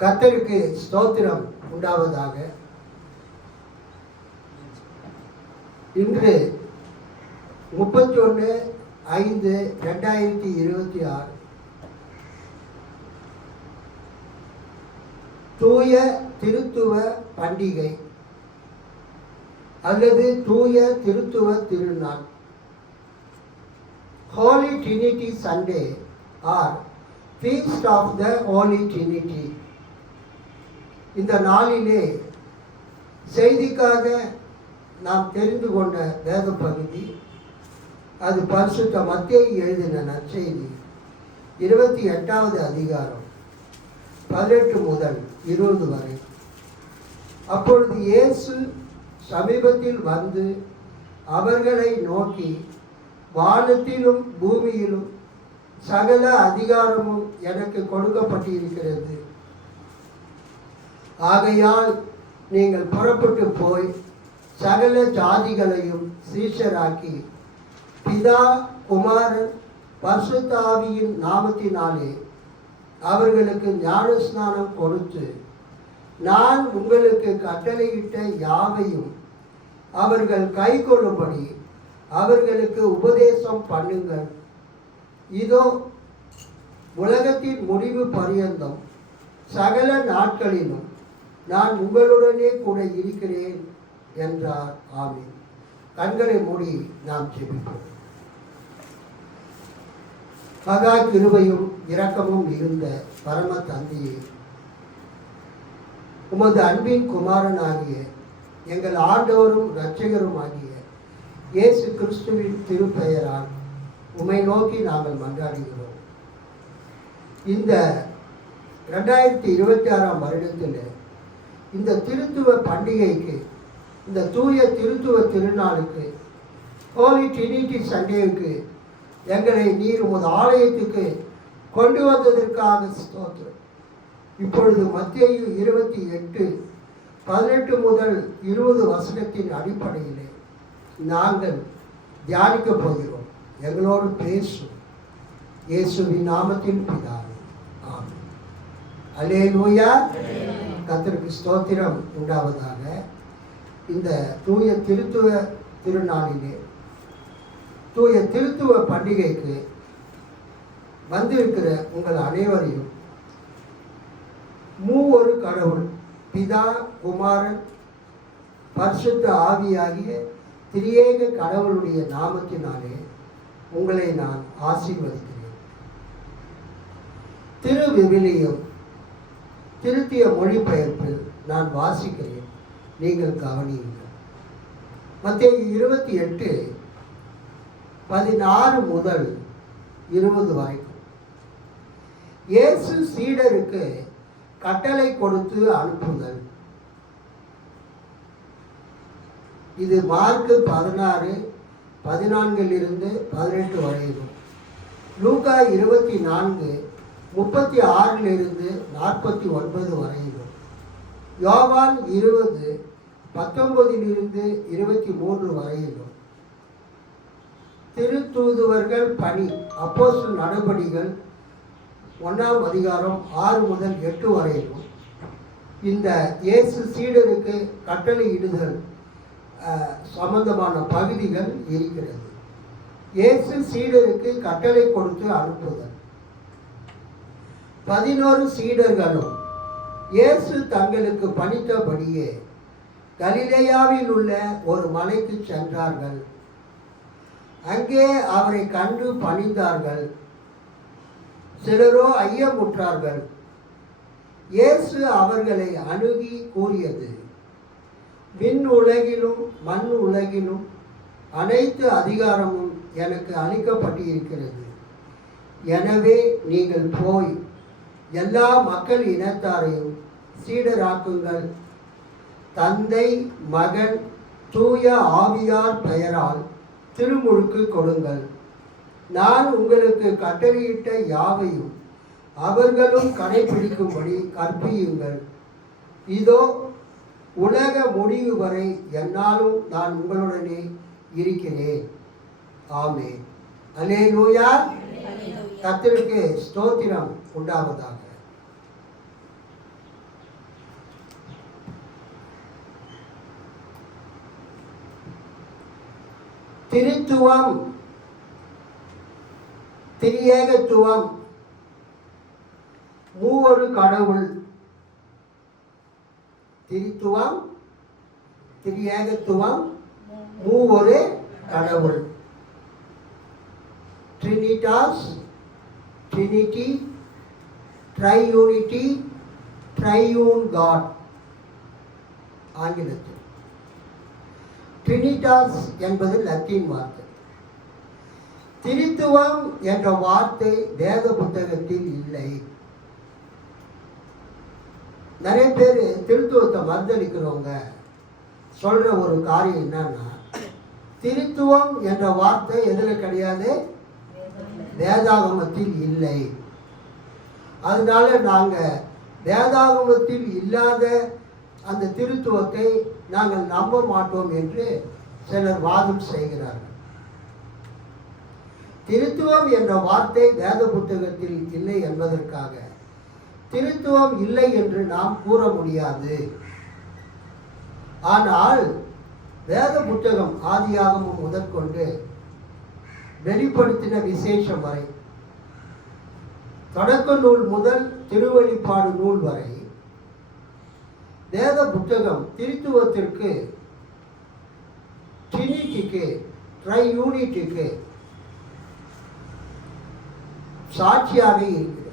கர்த்தருக்கு ஸ்தோத்திரம் உண்டாவதாக. இன்று 31/5/2026 தூய திருத்துவ பண்டிகை அல்லது தூய திருத்துவ திருநாள், Holy Trinity Sunday or Feast of the Holy Trinity. இந்த நாளிலே செய்திக்காக நாம் தெரிந்து கொண்ட வேத பகுதி, அது பரிசுத்த மத்தேயு எழுதின நற்செய்தி 28வது அதிகாரம் 18 முதல் 20 வரை. அப்பொழுது இயேசு சமீபத்தில் வந்து அவர்களை நோக்கி, வானத்திலும் பூமியிலும் சகல அதிகாரமும் எனக்கு கொடுக்கப்பட்டிருக்கிறது. ஆகையால் நீங்கள் புறப்பட்டு போய் சகல ஜாதிகளையும் சீஷராக்கி பிதா, குமாரன், பரிசுத்த ஆவியின் நாமத்தினாலே அவர்களுக்கு ஞானஸ்நானம் கொடுத்து, நான் உங்களுக்கு கட்டளையிட்ட யாவையும் அவர்கள் கைக்கொள்ளும்படி அவர்களுக்கு உபதேசம் பண்ணுங்கள். இதோ உலகத்தின் முடிவு பரியந்தம் சகல நாட்களிலும் நான் உங்களுடனே கூட இருக்கிறேன் என்றார். ஆமென். கண்களை மூடி நாம் ஜெபிப்போம். மகா கிருபையும் இரக்கமும் மிகுந்த பரம தந்தையே, உமது அன்பின் குமாரனாகிய எங்கள் ஆண்டவரும் இரட்சகரும் ஆகிய இயேசு கிறிஸ்துவின் திருப்பெயரால் உம்மை நோக்கி நாங்கள் மன்றாடுகிறோம். இந்த 2026 வருடத்தில் இந்த திருத்துவ பண்டிகைக்கு, இந்த தூய திருத்துவ திருநாளுக்கு, ஹோலி ட்ரினிட்டி சண்டேவுக்கு எங்களை நீர் உமது ஆலயத்துக்கு கொண்டு வந்ததற்காக ஸ்தோத்திரம். இப்பொழுது மத்தேயு 28:18 முதல் 20 வசனத்தின் அடிப்படையிலே நாங்கள் தியானிக்க போகிறோம். எங்களோடு பேசும். இயேசுவின் நாமத்தில் பிதாவே, ஆமென். அல்லேலூயா. கர்த்தருக்கு ஸ்தோத்திரம் உண்டாவதாக. இந்த தூய திருத்துவ திருநாளிலே, தூய திருத்துவ பண்டிகைக்கு வந்திருக்கிற உங்கள் அனைவரையும் மூவொரு கடவுள் பிதா, குமாரன், பரிசுத்த ஆவியாகிய திரியேக கடவுளுடைய நாமத்தினாலே உங்களை நான் ஆசீர்வதிக்கிறேன். திரு விவிலியம் திருத்திய மொழிபெயர்ப்பில் நான் வாசிக்கிறேன், நீங்கள் கவனியுங்கள். மத்தேயு 28:16 முதல் 20 வரைக்கும் இயேசு சீடருக்கு கட்டளை கொடுத்து அனுப்புதல். இது மார்க்கு 16:14-18 வரையிலும், லூக்கா 24:36-49 வரையிலும், யோவான் 20:19-23 வரையிலும், திருத்தூதுவர்கள் பணி அப்போஸ்தலர் நடபடிகள் 1ஆம் அதிகாரம் 6 முதல் 8 வரையிலும் இந்த இயேசு சீடருக்கு கட்டளை இடுதல் சம்பந்தமான பகுதிகள் இருக்கிறது. இயேசு சீடருக்கு கட்டளை கொடுத்து அனுப்புதல். 11 சீடர்களும் இயேசு தங்களுக்கு பணித்தபடியே கலிலேயாவில் உள்ள ஒரு மலைக்கு சென்றார்கள். அங்கே அவரை கண்டு பணிந்தார்கள். சிலரோ ஐயமுற்றார்கள். இயேசு அவர்களை அணுகி கூறியது, விண் உலகிலும் மண் உலகிலும் அனைத்து அதிகாரமும் எனக்கு அளிக்கப்பட்டிருக்கிறது. எனவே நீங்கள் போய் எல்லா மக்கள் இனத்தாரையும் சீடராக்குங்கள். தந்தை, மகன், தூய ஆவியார் பெயரால் திருமுழுக்கு கொடுங்கள். நான் உங்களுக்கு கட்டளையிட்ட யாவையும் அவர்களும் கடைபிடிக்கும்படி கற்பியுங்கள். இதோ உலக முடிவு வரை என்னாலும் நான் உங்களுடனே இருக்கிறேன். ஆமென். அல்லேலூயா. கர்த்தருக்கு ஸ்தோத்திரம் உண்டாவதாக. திரித்துவம், திரியேகத்துவம், மூவொரு கடவுள். திரித்துவம், திரியேகத்துவம், மூவொரு கடவுள். ட்ரினிடாஸ், ட்ரினிட்டி, ட்ரையூனிட்டி, ட்ரையூன் காட் ஆங்கிலத்தில். ட்ரினிடாஸ் என்பது லத்தீன் வார்த்தை. திரித்துவம் என்ற வார்த்தை வேத புத்தகத்தில் இல்லை. நிறைய பேர் திருத்துவத்தை மறுதளிக்கிறவங்க சொல்ற ஒரு காரியம் என்னன்னா, திரித்துவம் என்ற வார்த்தை எதில் கிடையாது, வேதாகமத்தில் இல்லை. அதனால நாங்கள் வேதாகமத்தில் இல்லாத அந்த திருத்துவத்தை நாங்கள் நம்ப மாட்டோம் என்று சிலர் வாதம் செய்கிறார்கள். திருத்துவம் என்ற வார்த்தை வேத புத்தகத்தில் இல்லை என்பதற்காக திருத்துவம் இல்லை என்று நாம் கூற முடியாது. ஆனால் வேத புத்தகம் ஆதியாகமம் முதற்கொண்டு வெளிப்படுத்தின விசேஷம் வரை, தொடக்க நூல் முதல் திருவெளிப்பாடு நூல் வரை வேத புத்தகம் திருத்துவத்திற்கு, ட்ரினிட்டிக்கு, ட்ரையூனிட்டிக்கு சாட்சியாக இருக்கிறது.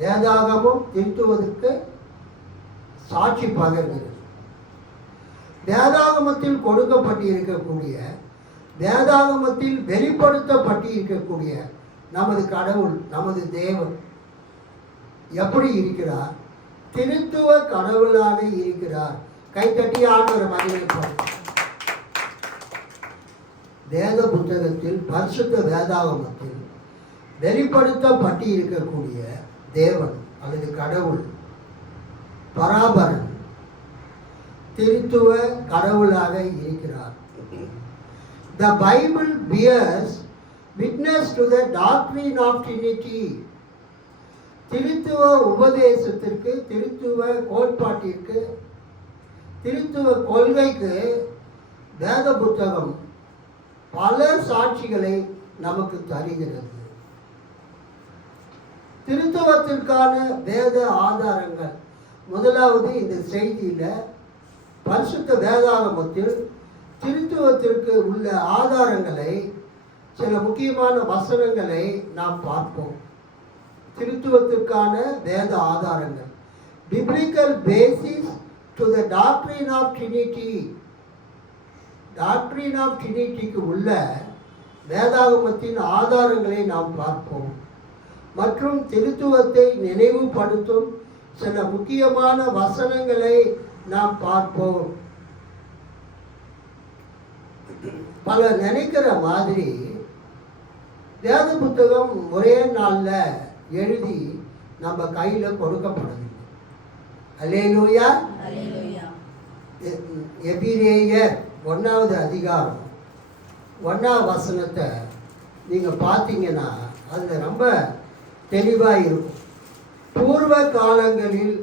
வேதாகமும் திருத்துவதற்கு சாட்சி பகர்கிறது. வேதாகமத்தில் கொடுக்கப்பட்டிருக்கக்கூடிய, வேதாகமத்தில் வெளிப்படுத்தப்பட்டிருக்கக்கூடிய நமது கடவுள், நமது தேவன் எப்படி இருக்கிறார்? திருத்துவ கடவுளாக இருக்கிறார். கைத்தட்டி ஆண்டவரை மகிழ்ச்சிப்பார். வேத புத்தகத்தில், பரிசுத்த வேதாகமத்தில் வெளிப்படுத்தப்பட்டு இருக்கக்கூடிய தேவன் அல்லது கடவுள் பராபரன் திருத்துவ கடவுளாக இருக்கிறார். The Bible bears witness to the doctrine of Trinity. திருத்துவ உபதேசத்திற்கு, திருத்துவ கோட்பாட்டிற்கு, திருத்துவ கொள்கைக்கு வேத புத்தகம் பல சாட்சிகளை நமக்கு தருகிறது. திருத்துவத்திற்கான வேத ஆதாரங்கள், முதலாவது இந்த செய்தியில பரிசுத்த வேதாகமத்தில் திருத்துவத்திற்கு உள்ள ஆதாரங்களை, சில முக்கியமான வசனங்களை நாம் பார்ப்போம். திருத்துவத்திற்கான வேத ஆதாரங்கள், biblical basis to the doctrine of trinity. Doctrine of ட்ரினிட்டிக்கு உள்ள வேதாகமத்தின் ஆதாரங்களை நாம் பார்ப்போம். மற்றும் திருத்துவத்தை நினைவுபடுத்தும் சில முக்கியமான வசனங்களை நாம் பார்ப்போம். பலர் நினைக்கிற மாதிரி வேத புத்தகம் ஒரே நாளில் எழுதி நம்ம கையில் கொடுக்கப்படவில்லை. அல்லேலூயா. எபிரேயர் 1வது அதிகாரம் 1வது வசனத்தை நீங்கள் பார்த்தீங்கன்னா அதில் ரொம்ப தெளிவாக இருக்கும். பூர்வ காலங்களில்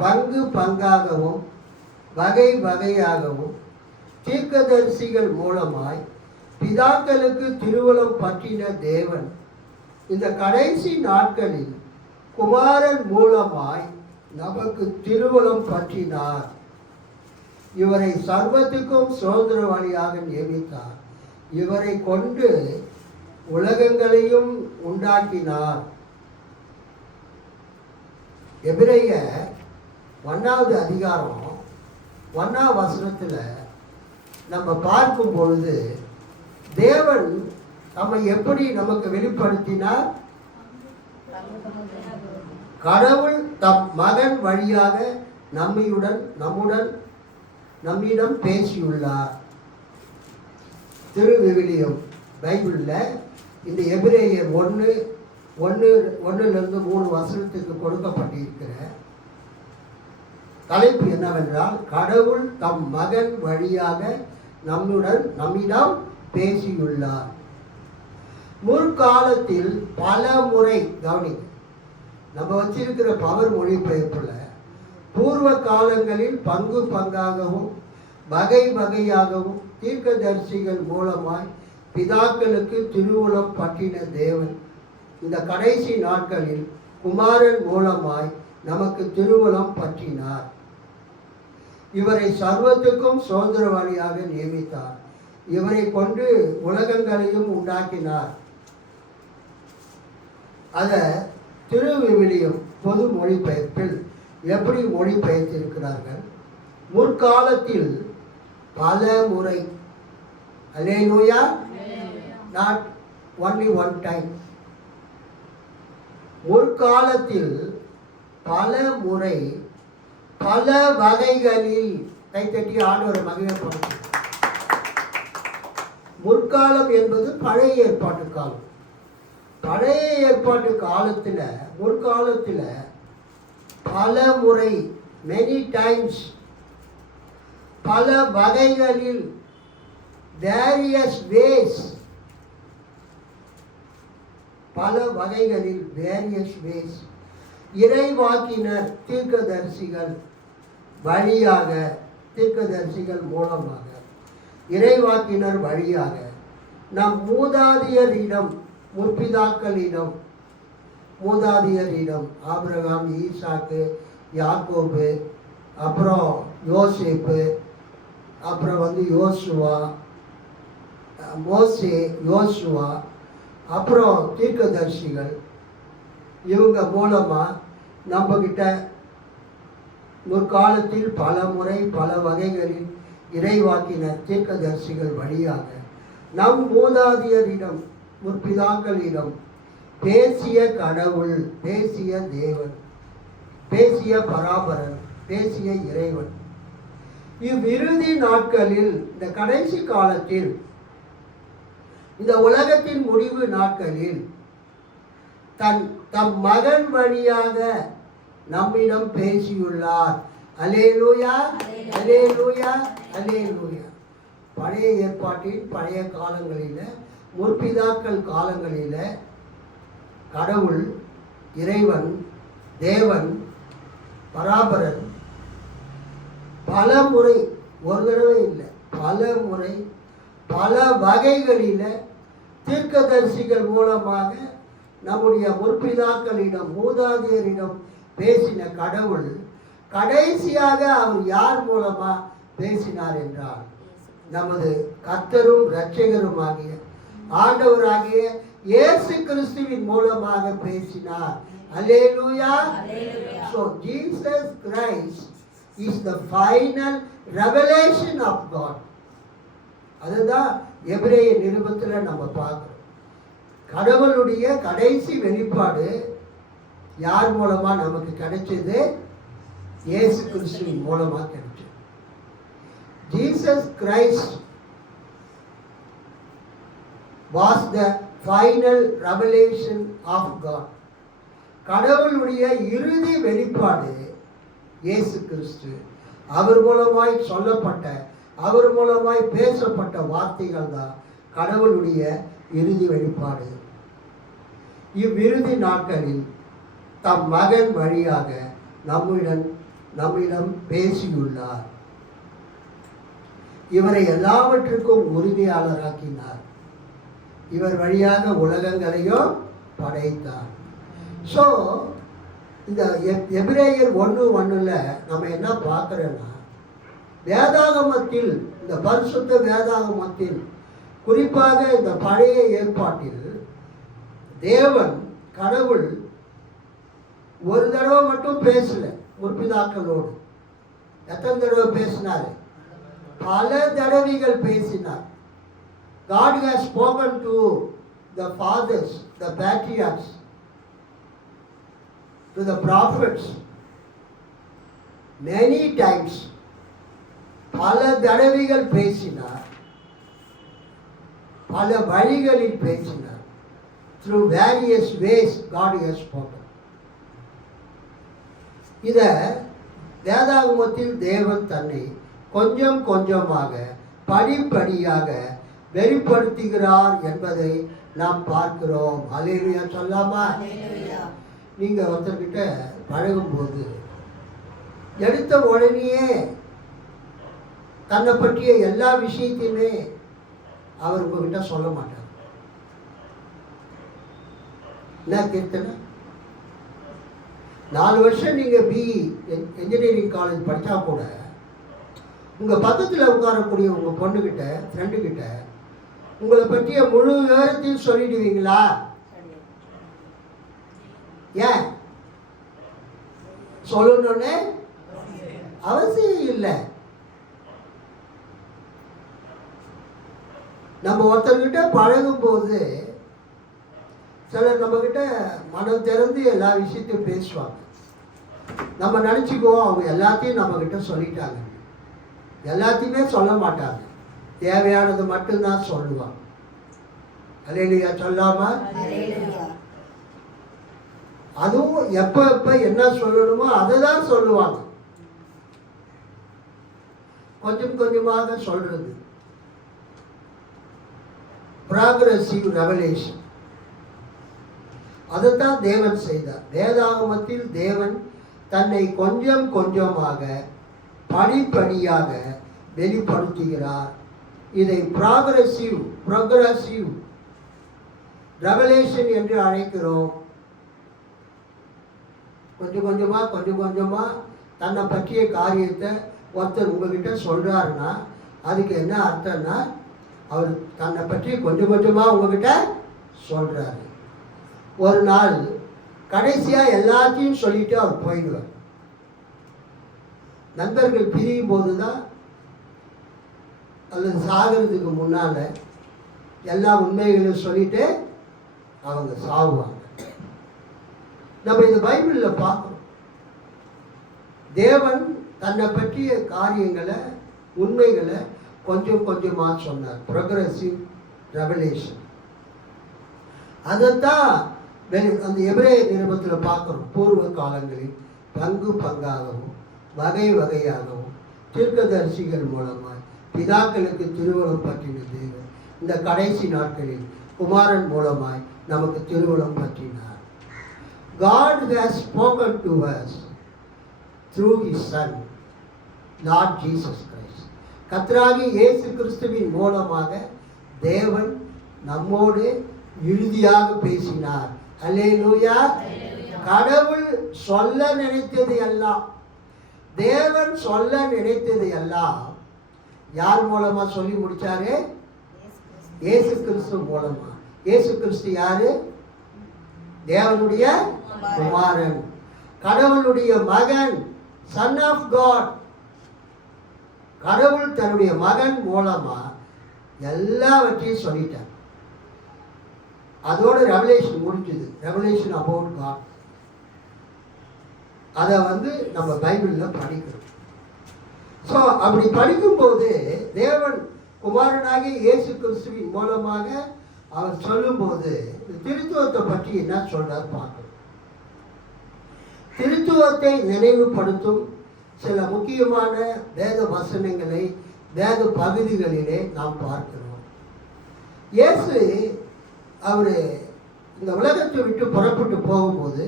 பங்கு பங்காகவும் வகை வகையாகவும் தீர்க்கதரிசிகள் மூலமாய் பிதாக்களுக்கு திருவுளம் பற்றின தேவன் இந்த கடைசி நாட்களில் குமாரன் மூலமாய் நமக்கு திருவுளம் பற்றினார். இவரை சர்வத்துக்கும் சுதந்திரவாளியாக நியமித்தார். இவரை கொண்டு உலகங்களையும் உண்டாக்கினார். எபிரேயர் 1வது அதிகாரம் 1வது வசனத்தில் நம்ம பார்க்கும் பொழுது தேவன் நம்மை எப்படி நமக்கு வெளிப்படுத்தினார்? கடவுள் தம் மகன் வழியாக நம்மிடம் பேசியுள்ளார். திருவிவிலியம் பைபிளில் இந்த எபிரேயர் 1:1-3 வசனத்துக்கு கொடுக்கப்பட்டிருக்கிற தலைப்பு என்னவென்றால், கடவுள் தம் மகன் வழியாக நம்மிடம் பேசியுள்ளார். முற்காலத்தில் பல முறை கவனி, நம்ம வச்சிருக்கிற பவர் மொழிபெயர்ப்புல பூர்வ காலங்களில் பங்கு பங்காகவும் வகை வகையாகவும் தீர்க்கதரிசிகள் மூலமாய் பிதாக்களுக்கு திருவுளம் பற்றின தேவன் இந்த கடைசி நாட்களில் குமாரன் மூலமாய் நமக்கு திருவுளம் பற்றினார். இவரை சர்வத்துக்கும் சுதந்திரவாளியாக நியமித்தார். இவரை கொண்டு உலகங்களையும் உண்டாக்கினார். அதை திருவிவிலியம் பொது மொழிபெயர்ப்பில் எப்படி மொழிபெயர்த்திருக்கிறார்கள்? முற்காலத்தில் பல முறை, அல்லேலூயா, not only one time, முற்காலத்தில் பல முறை பல வகைகளில், கைத்தட்டி ஆண்டவரை மகிமைப்படுத்த. முற்காலம் என்பது பழைய ஏற்பாட்டு காலம். பழைய ஏற்பாட்டு காலத்தில் முற்காலத்தில் பல முறை, many times, பல வகைகளில், various ways, பல வகைகளில், various ways, இறைவாக்கினர் தீர்க்கதரிசிகள் வழியாக, தீர்க்கதரிசிகள் மூலமாக, இறைவாக்கினர் வழியாக நம் மூதாதையரிடம், முற்பிதாக்களிடம், மூதாதையரிடம் ஆபிரகாம், ஈசாக்கு, யாக்கோபு, அப்புறம் யோசேப்பு, அப்புறம் யோசுவா, மோசே, யோசுவா, அப்புறம் தீர்க்கதரிசிகள், இவங்க மூலமாக நம்மக்கிட்ட முற்காலத்தில் பல முறை பல வகைகளில் இறைவாக்கினர் தீர்க்கதரிசிகள் வழியாக நம் மூதாதையரிடம், முற்பிதாக்களிடம் பேசிய கடவுள், பேசிய தேவன், பேசிய பராபரன், பேசிய இறைவன் இவ்விறுதி நாட்களில், இந்த கடைசி காலத்தில், இந்த உலகத்தின் முடிவு நாட்களில் தம் மகன் வழியாக நம்மிடம் பேசியுள்ளார். அல்லேலூயா, அல்லேலூயா, அல்லேலூயா. பழைய ஏற்பாட்டின் பழைய காலங்களில், முற்பிதாக்கள் காலங்களில் கடவுள், இறைவன், தேவன், பராபரன் பல முறை, ஒரு தடவை இல்லை, பல முறை பல வகைகளில் தீர்க்கதரிசிகள் மூலமாக நம்முடைய முற்பிதாக்களிடம், மூதாதையரிடம் பேசின கடவுள் கடைசியாக அவர் யார் மூலமாக பேசினார் என்றால், நமது கர்த்தரும் இரட்சகருமாகிய ஆண்டவராகிய இயேசு கிறிஸ்துவின் மூலமாக பேசினார். அல்லேலூயா. So Jesus Christ is the final revelation of God. அதுதான் எபிரேய நிருபத்தில் நம்ம பார்க்கிறோம். கடவுளுடைய கடைசி வெளிப்பாடு யார் மூலமா நமக்கு கிடைச்சது? இயேசு கிறிஸ்துவின் மூலமா கிடைச்சது. Jesus Christ was the final revelation of God. கடவுளுடைய இறுதி வெளிப்பாடு இயேசு கிறிஸ்து. அவர் மூலமாய் சொல்லப்பட்ட, அவர் மூலமாய் பேசப்பட்ட வார்த்தைகள் தான் கடவுளுடைய இறுதி வெளிப்பாடு. இவ்விறுதி நாட்களில் தம் மகன் வழியாக நம்மிடம் பேசியுள்ளார். இவரை எல்லாவற்றுக்கும் உறுதியாளராக்கினார். இவர் வழியாக உலகங்களையும் படைத்தார். ஸோ இந்த எபிரேயர் 1:1 நம்ம என்ன பார்க்குறோன்னா, வேதாகமத்தில், இந்த பரிசுத்த வேதாகமத்தில், குறிப்பாக இந்த பழைய ஏற்பாட்டில் தேவன், கடவுள் ஒரு தடவை மட்டும் பேசல முற்பிதாக்களோடு. எத்தனை தடவை பேசினார்? பல தடவைகள் பேசினார். God has spoken to the fathers, the patriarchs, to the prophets many times. பல தடவைகள் பேசினார், பல வழிகளில் பேசினார். Through various ways God has spoken. இத வேதாகமத்தில் தேவன் தன்னை கொஞ்சம் கொஞ்சமாக, படிப்படியாக வெளிப்படுத்துகிறார் என்பதை நாம் பார்க்கிறோம். அல்லேலூயா சொல்லாமா? நீங்க ஒருத்தர்கிட்ட பழகும்போது எடுத்த உடனேயே தன்னை பற்றிய எல்லா விஷயத்தையுமே அவர் உங்ககிட்ட சொல்ல மாட்டார். என்ன கீர்த்தனை, 4 வருஷம் நீங்கள் பிஇ என்ஜினியரிங் காலேஜ் படித்தா கூட உங்கள் பக்கத்தில் உட்காரக்கூடிய உங்கள் பொண்ணுக்கிட்ட, ஃப்ரெண்டுக்கிட்ட உங்களை பற்றிய முழு விவரத்தையும் சொல்லிடுவீங்களா? ஏன் சொல்லணும்னு அவசியம் இல்லை. நம்ம ஒருத்தர்கிட்ட பழகும் போது சிலர் நம்மக்கிட்ட மனம் திறந்து எல்லா விஷயத்தையும் பேசுவாங்க. நம்ம நினச்சிக்குவோம் அவங்க எல்லாத்தையும் நம்மக்கிட்ட சொல்லிட்டாங்க. எல்லாத்தையுமே சொல்ல மாட்டாங்க, தேவையானது மட்டும்தான் சொல்லுவாங்க. அல்லேலூயா சொல்லாம, அதுவும் எப்போ எப்போ என்ன சொல்லணுமோ அதை தான் சொல்லுவாங்க. கொஞ்சம் கொஞ்சமாக சொல்றது ப்ராக்ரசிவ் ரெவலேஷன். அதைத்தான் தேவன் செய்தார். வேதாகமத்தில் தேவன் தன்னை கொஞ்சம் கொஞ்சமாக படிப்படியாக வெளிப்படுத்துகிறார். இதை ப்ராக்ரசிவ் ரெவலேஷன் என்று அழைக்கிறோம். கொஞ்சம் கொஞ்சமாக தன்னை பற்றிய காரியத்தை ஒருத்தர் உங்ககிட்ட சொல்கிறாருன்னா அதுக்கு என்ன அர்த்தம்னா அவர் தன்னை பற்றி கொஞ்சம் கொஞ்சமாக உங்ககிட்ட சொல்கிறாரு. ஒரு நாள் கடைசியாக எல்லாத்தையும் சொல்லிட்டு அவர் போயிடுவார். நண்பர்கள் பிரியும் போது தான் அல்லது சாகிறதுக்கு முன்னால் எல்லா உண்மைகளையும் சொல்லிட்டு அவங்க சாகுவாங்க. நம்ம இந்த பைபிளில் பார்க்கணும், தேவன் தன்னை பற்றிய காரியங்களை, உண்மைகளை கொஞ்சம் கொஞ்சமாக சொன்னார். Progressive revelation. அதைத்தான் அந்த எபிரேய நிருபத்தில் பார்க்குறோம். பூர்வ காலங்களில் பங்கு பங்காகவும் வகை வகையாகவும் தீர்க்கதரிசிகள் மூலமாய் பிதாக்களுக்கு திருவுளம் பற்றின தேவன் இந்த கடைசி நாட்களில் குமாரன் மூலமாய் நமக்கு திருவுளம் பற்றினார். God has spoken to us through His Son, Lord Jesus Christ. கர்த்தராகிய இயேசு கிறிஸ்துவின் மூலமாக தேவன் நம்மோடு இறுதியாக பேசினார். அல்லேலூயா. கடவுள் சொல்ல நினைத்தது எல்லாம், தேவன் சொல்ல நினைத்தது எல்லாம் யார் மூலமா சொல்லி முடிச்சாரு? இயேசு கிறிஸ்து மூலமா. இயேசு கிறிஸ்து யாரு? தேவனுடைய குமாரன், கடவுளுடைய மகன், சன் ஆஃப் காட். கடவுள் தன்னுடைய மகன் மூலமா எல்லாவற்றையும் சொல்லிட்டார். அதோட ரெவலேஷன் முடிஞ்சது. Revelation about God. அதை நம்ம பைபிளில் படிக்கிறோம். ஸோ அப்படி படிக்கும்போது தேவன் குமாரனாகிய இயேசு கிறிஸ்துவின் மூலமாக அவர் சொல்லும்போது திருத்துவத்தை பற்றி என்ன சொல்றார் பார்க்கணும். திருத்துவத்தை நினைவுபடுத்தும் சில முக்கியமான வேத வசனங்களை வேத பகுதிகளிலே நாம் பார்க்கிறோம். இயேசு அவர் இந்த உலகத்தை விட்டு புறப்பட்டு போகும்போது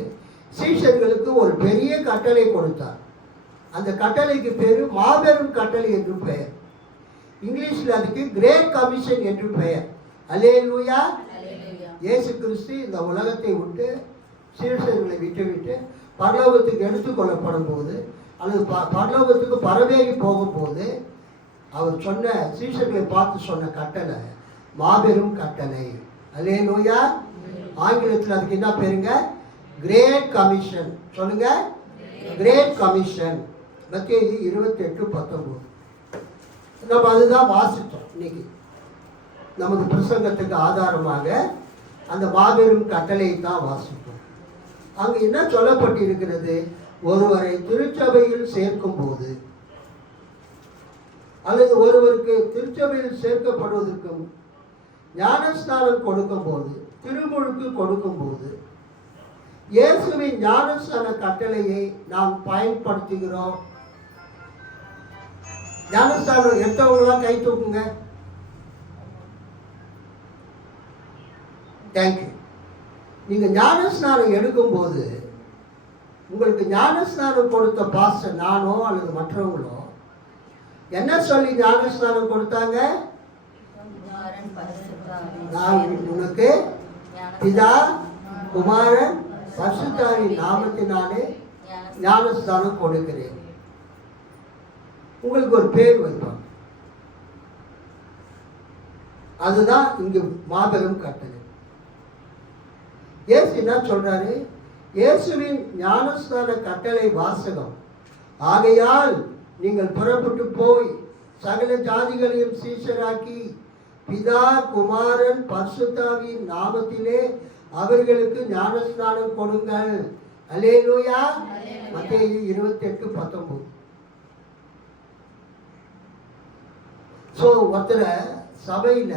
சீஷர்களுக்கு ஒரு பெரிய கட்டளை கொடுத்தார். அந்த கட்டளைக்கு பேர் மாபெரும் கட்டளை என்று பெயர். இங்கிலீஷில் அதுக்கு கிரேட் கமிஷன் என்று பெயர். அல்லேலூயா. இயேசு கிறிஸ்து இந்த உலகத்தை விட்டு சீஷர்களை விட்டுவிட்டு பரலோகத்துக்கு எடுத்துக்கொள்ளப்படும் போது அல்லது பரலோகத்துக்கு பரவேறி போகும்போது அவர் சொன்ன சீஷர்களை பார்த்து சொன்ன கட்டளை மாபெரும் கட்டளை. அல்லேலூயா. ஆங்கிலத்தில் அதுக்கு என்ன பேருங்க? Great commission. சொல்லுங்க, கிரேட் கமிஷன். மத்தேயு 28:19. நம்ம அதுதான் வாசித்தோம். இன்னைக்கு நமது பிரசங்கத்துக்கு ஆதாரமாக அந்த மாபெரும் கட்டளையை தான் வாசித்தோம். அங்கு என்ன சொல்லப்பட்டிருக்கிறது? ஒருவரை திருச்சபையில் சேர்க்கும் போது அல்லது ஒருவருக்கு திருச்சபையில் சேர்க்கப்படுவதற்கும் ஞானஸ்நானம் கொடுக்கும் போது, திருமுழுக்கு கொடுக்கும் போது இயேசுவின் ஞானஸ்நான கட்டளையை நாம் பயன்படுத்துகிறோம். ஞானஸ்நானம் எடுத்தவங்களாம் கை தூக்குங்க. தேங்க்யூ. நீங்க ஞானஸ்நானம் எடுக்கும்போது உங்களுக்கு ஞானஸ்நானம் கொடுத்த பாஸ்டர் நானோ அல்லது மற்றவங்களோ என்ன சொல்லி ஞானஸ்நானம் கொடுத்தாங்க? நான் உனக்கு பிதா குமாரன் பரிசுத்தாவின் நாமத்தினாலே ஞானஸ்நானம் கொடுக்கிறேன். உங்களுக்கு ஒரு பேர் வைப்பாங்க. அதுதான் இங்கு மாபெரும் கட்டளை. இயேசு என்ன சொல்றாரு? இயேசுவின் ஞானஸ்நான கட்டளை வாசகம், ஆகையால் நீங்கள் புறப்பட்டு போய் சகல ஜாதிகளையும் சீஷராக்கி பிதா குமாரன் பரிசுத்தாவின் நாமத்திலே அவர்களுக்கு ஞானஸ்நானம் கொடுங்கள். அல்லேலூயா. மத்தேயு 28:19. ஸோ ஒருத்தரை சபையில்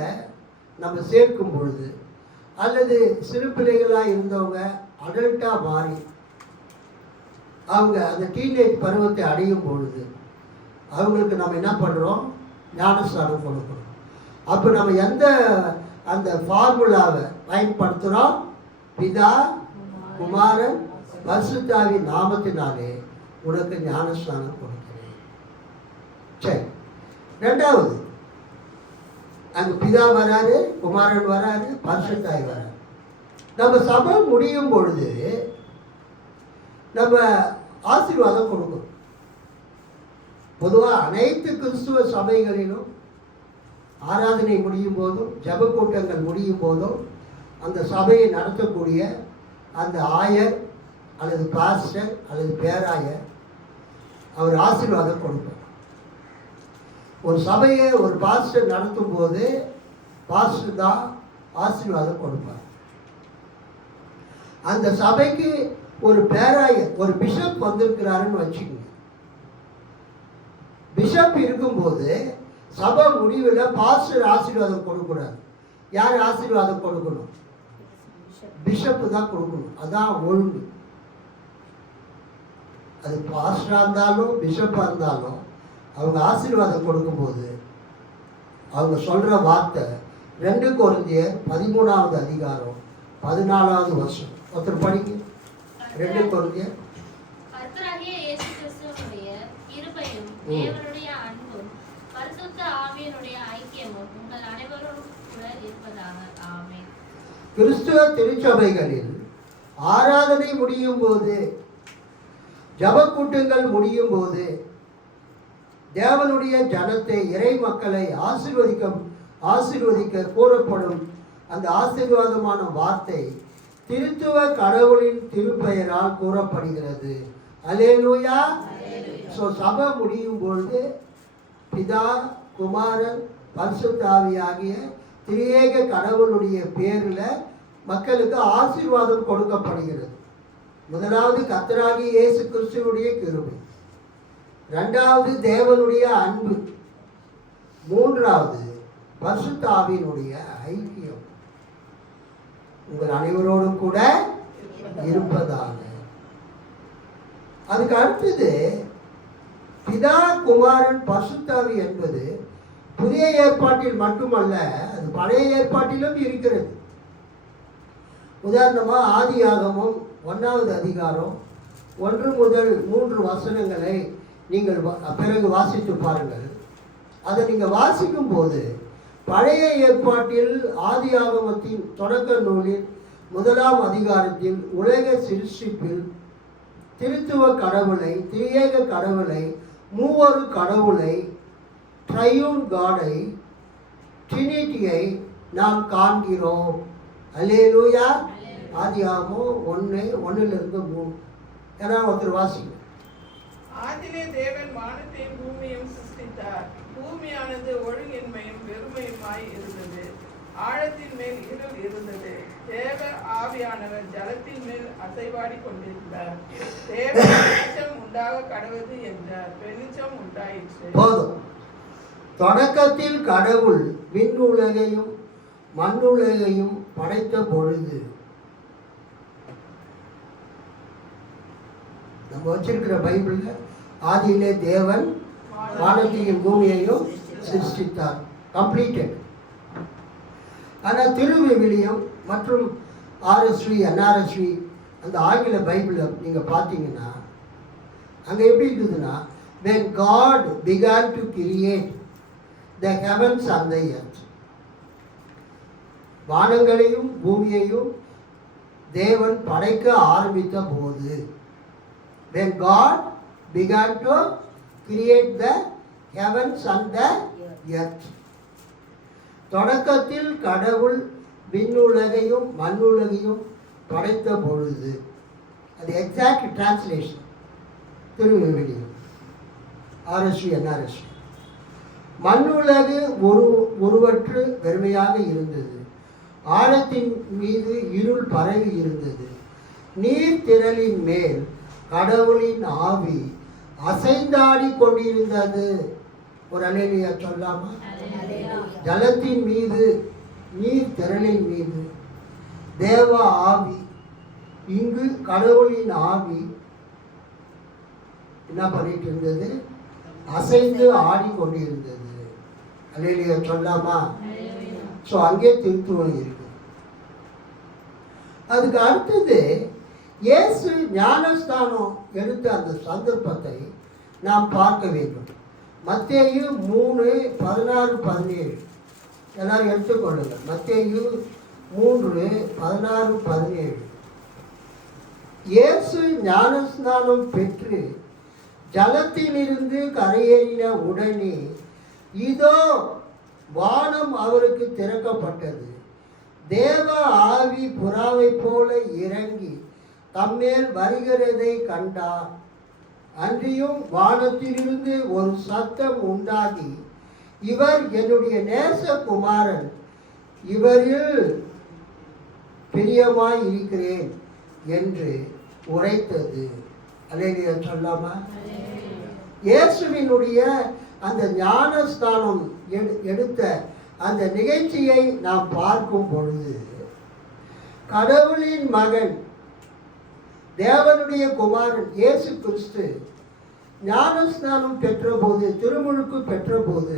நம்ம சேர்க்கும் பொழுது அல்லது சிறு பிள்ளைகளாக இருந்தவங்க அடல்ட்டாக மாறி அவங்க அந்த டீனேஜ் பருவத்தை அடையும் பொழுது அவங்களுக்கு நம்ம என்ன பண்ணுறோம்? ஞானஸ்நானம் கொடுக்கணும். அப்போ நம்ம எந்த அந்த ஃபார்முலாவை பயன்படுத்துகிறோம்? பிதா குமாரன் பரிசுத்தாவின் நாமத்தினாலே உனக்கு ஞானஸ்நானம் கொடுக்கிறேன். சரி, ரெண்டாவது அங்கே பிதா வராரு, குமாரன் வராரு, பரிசுத்தாவி வராரு. நம்ம சபை முடியும் பொழுது நம்ம ஆசீர்வாதம் கொடுக்கணும். பொதுவாக அனைத்து கிறிஸ்துவ சபைகளிலும் ஆராதனை முடியும் போதும் ஜெப கூட்டங்கள் முடியும் போதும் அந்த சபையை நடத்தக்கூடிய அந்த ஆயர் அல்லது பாஸ்டர் அல்லது பேராயர் அவர் ஆசீர்வாதம் கொடுப்பார். ஒரு சபையை ஒரு பாஸ்டர் நடத்தும் போது பாஸ்டர் தான் ஆசீர்வாதம் கொடுப்பார். அந்த சபைக்கு ஒரு பேராயர், ஒரு பிஷப் வந்திருக்கிறாருன்னு வச்சுக்கோங்க. பிஷப் இருக்கும்போது சபை முடிவில் பாஸ்டர் ஆசீர்வாதம் கொடுக்கூடாது. யார் ஆசீர்வாதம் கொடுக்கணும்? பிஷப்பு தான் கொடுக்கணும். அதான் ஒழுங்கு. அது பாஸ்டராக இருந்தாலும் பிஷப்பாக இருந்தாலும் அவங்க ஆசீர்வாதம் கொடுக்கும்போது அவங்க சொல்கிற வார்த்தை 2 கொரிந்தியர் 13வது அதிகாரம் 14வது வருஷம். ஒருத்தர் படிங்க. 2 கொரிந்தியர். கர்த்தராகிய இயேசு கிறிஸ்துவினுடைய கிருபையும் தேவனுடைய அன்பும் பரிசுத்த ஆவியினுடைய ஐக்கியமும் உங்கள் அனைவரோடும் கூட இருப்பதாக. ஆமென். கிறிஸ்துவ திருச்சபைகளில் ஆராதனை முடியும் போது, ஜப கூட்டங்கள் முடியும் போது தேவனுடைய ஜனத்தை, இறை மக்களை ஆசீர்வதிக்க கூறப்படும் அந்த ஆசீர்வாதமான வார்த்தை திருத்துவ கடவுளின் திருப்பெயரால் கூறப்படுகிறது. அல்லேலூயா. ஸோ சபை முடியும் பொழுது பிதா குமாரன் பரிசுத்த ஆவி ஆகிய திரியேக கடவுளுடைய பேரில் மக்களுக்கு ஆசீர்வாதம் கொடுக்கப்படுகிறது. முதலாவது கர்த்தராகிய இயேசு கிறிஸ்துவினுடைய கிருபை, இரண்டாவது தேவனுடைய அன்பு, மூன்றாவது பரிசுத்த ஆவியினுடைய ஐக்கியம் உங்கள் அனைவரோடும் கூட இருப்பதாக. அதுக்கு அடுத்தது பிதா குமாரன் பரிசுத்த ஆவி என்பது புதிய ஏற்பாட்டில் மட்டுமல்ல, அது பழைய ஏற்பாட்டிலும் இருக்கிறது. உதாரணமாக ஆதியாகமம் 1வது அதிகாரம் 1 முதல் 3 வசனங்களை நீங்கள் பிறகு வாசித்து பாருங்கள். அதை நீங்கள் வாசிக்கும் போது பழைய ஏற்பாட்டில் ஆதியாகமத்தின் தொடக்க நூலில் 1ஆம் அதிகாரத்தில் உலக சிருஷ்டிப்பில் திருத்துவ கடவுளை, திரியேக கடவுளை, மூவரு கடவுளை, ட்ரையூன் காடை, ட்ரினிட்டியை நாம் காண்கிறோம். அல்லேலூயா. ஆதியாகமம் 1:1-3. ஏன்னா ஒருத்தர் வாசிங்க. ஆதிலே தேவன் வானத்தையும் பூமியையும் சிருஷ்டித்தார். பூமியானது ஒழுங்கின்மையும் வெறுமையுமாய் இருந்தது. ஆழத்தின் மேல் இருள் இருந்தது. தேவ ஆவியானவர் ஜலத்தின் மேல் அசைவாடி கொண்டிருந்தார். தேவ வெளிச்சம் உண்டாக கடவுது என்றார். வெளிச்சம் உண்டாயிற்று. போதும். தொடக்கத்தில் கடவுள் விண்ணுலகையும் மண்ணுலகையும் படைத்த பொழுது, நம்ம வச்சிருக்கிற பைபிள்ல ஆதியிலே தேவன் வானத்தையும் பூமியையும் சிருஷ்டித்தார். கம்ப்ளீட்டட். ஆனால் திருவிவிலியம் மற்றும் RSV NRSV அந்த ஆங்கில பைபிளை நீங்கள் பார்த்தீங்கன்னா அங்கே எப்படி இருக்குதுன்னா, when God began to create the heavens and the earth. வானங்களையும் பூமியையும் தேவன் படைக்க ஆரம்பித்த போது, when God began to create the heavens and the earth. தொடக்கத்தில் கடவுள் விண்ணுலகையும் மண்ணுலகையும் படைத்த பொழுது, அது எக்ஸாக்ட் டிரான்ஸ்லேஷன் திருவிவிலியம் RSV NRSV. மண்ணுலகு உருவற்று வெறுமையாக இருந்தது, ஆழத்தின் மீது இருள் பரவி இருந்தது, நீர் திரளின் மேல் கடவுளின் ஆவி அசைந்தாடி கொண்டிருந்தது. ஒரு அல்லேலூயா சொல்லாமா? ஜலத்தின் மீது, நீர் திரளின் மீது தேவ ஆவி, இங்கு கடவுளின் ஆவி என்ன பண்ணிட்டு இருந்தது? அசைந்து ஆடிக்கொண்டிருந்தது. அல்லேலூயா சொல்லாமா? ஸோ அங்கே திருத்துவம் இருக்கு. அதுக்கு அடுத்தது இயேசு ஞானஸ்தானம் எடுத்த அந்த சந்தர்ப்பத்தை நாம் பார்க்க வேண்டும். மத்தேயு 3:16-17 எல்லாரும் எடுத்துக்கொள்ளுங்கள். மத்தேயு 3:16-17. இயேசு ஞானஸ்நானம் பெற்று ஜலத்திலிருந்து கரையேறின உடனே இதோ வானம் அவருக்கு திறக்கப்பட்டது, தேவ ஆவி புறாவை போல இறங்கி தம்மேல் வருகிறதை கண்டார். அன்றியும் வானத்திலிருந்து ஒரு சத்தம் உண்டாகி, இவர் என்னுடைய நேசகுமாரன், இவரில் பிரியமாய் இருக்கிறேன் என்று உரைத்தது. அல்லேலூயா சொல்லாமா? இயேசுவினுடைய அந்த ஞானஸ்தானம் எடுத்த அந்த நிகழ்ச்சியை நாம் பார்க்கும் பொழுது, கடவுளின் மகன் தேவனுடைய குமாரன் இயேசு கிறிஸ்து ஞானஸ்நானம் பெற்றபோது, திருமுழுக்கு பெற்றபோது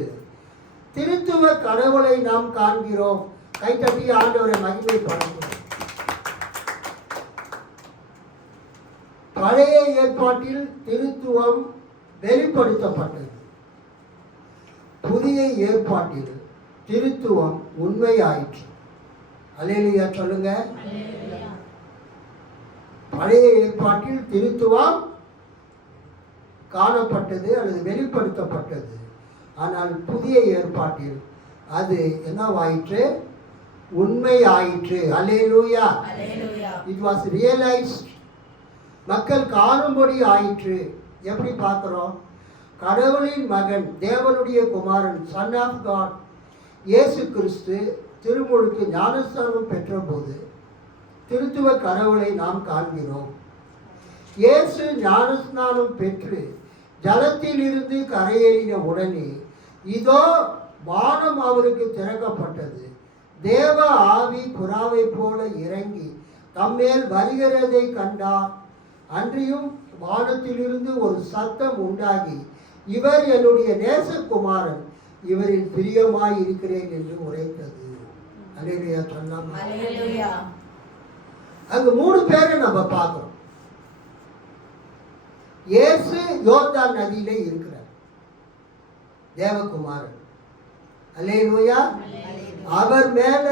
திருத்துவ கடவுளை நாம் காண்கிறோம். கைத்தட்டி ஆண்டவரை மகிமைப்படுத்தும். பழைய ஏற்பாட்டில் திருத்துவம் வெளிப்படுத்தப்பட்டது, புதிய ஏற்பாட்டில் திருத்துவம் உண்மையாயிற்று. அல்லேலூயா சொல்லுங்க. பழைய ஏற்பாட்டில் திருத்துவம் காணப்பட்டது அல்லது வெளிப்படுத்தப்பட்டது. ஆனால் புதிய ஏற்பாட்டில் அது என்னவாயிற்று? உண்மை ஆயிற்று. அல்லேலூயா. It was realised. மக்கள் காணும்படி ஆயிற்று. எப்படி பார்க்கிறோம்? கடவுளின் மகன், தேவனுடைய குமாரன், சன் ஆஃப் காட் இயேசு கிறிஸ்து திருமுழுக்கு ஞானஸ்தானம் பெற்ற போது திருத்துவ கடவுளை நாம் காண்கிறோம். இயேசு ஞானஸ்நானம் பெற்று ஜலத்தில் இருந்து கரையேறின உடனே இதோ வானம் அவருக்கு திறக்கப்பட்டது, தேவ ஆவி புறாவை போல இறங்கி தம்மேல் வருகிறதை கண்டார். அன்றியும் வானத்திலிருந்து ஒரு சத்தம் உண்டாகி, இவர் என்னுடைய நேசகுமாரன், இவரில் பிரியமாய் இருக்கிறேன் என்று உரைத்தது. அல்லேலூயா சொல்லாமா? அங்க 3 பேரை நம்ம பார்க்கிறோம். இயேசு யோர்தான் நதியிலே இருக்கிறார், தேவகுமாரன். அல்லேலூயா. அவர் மேல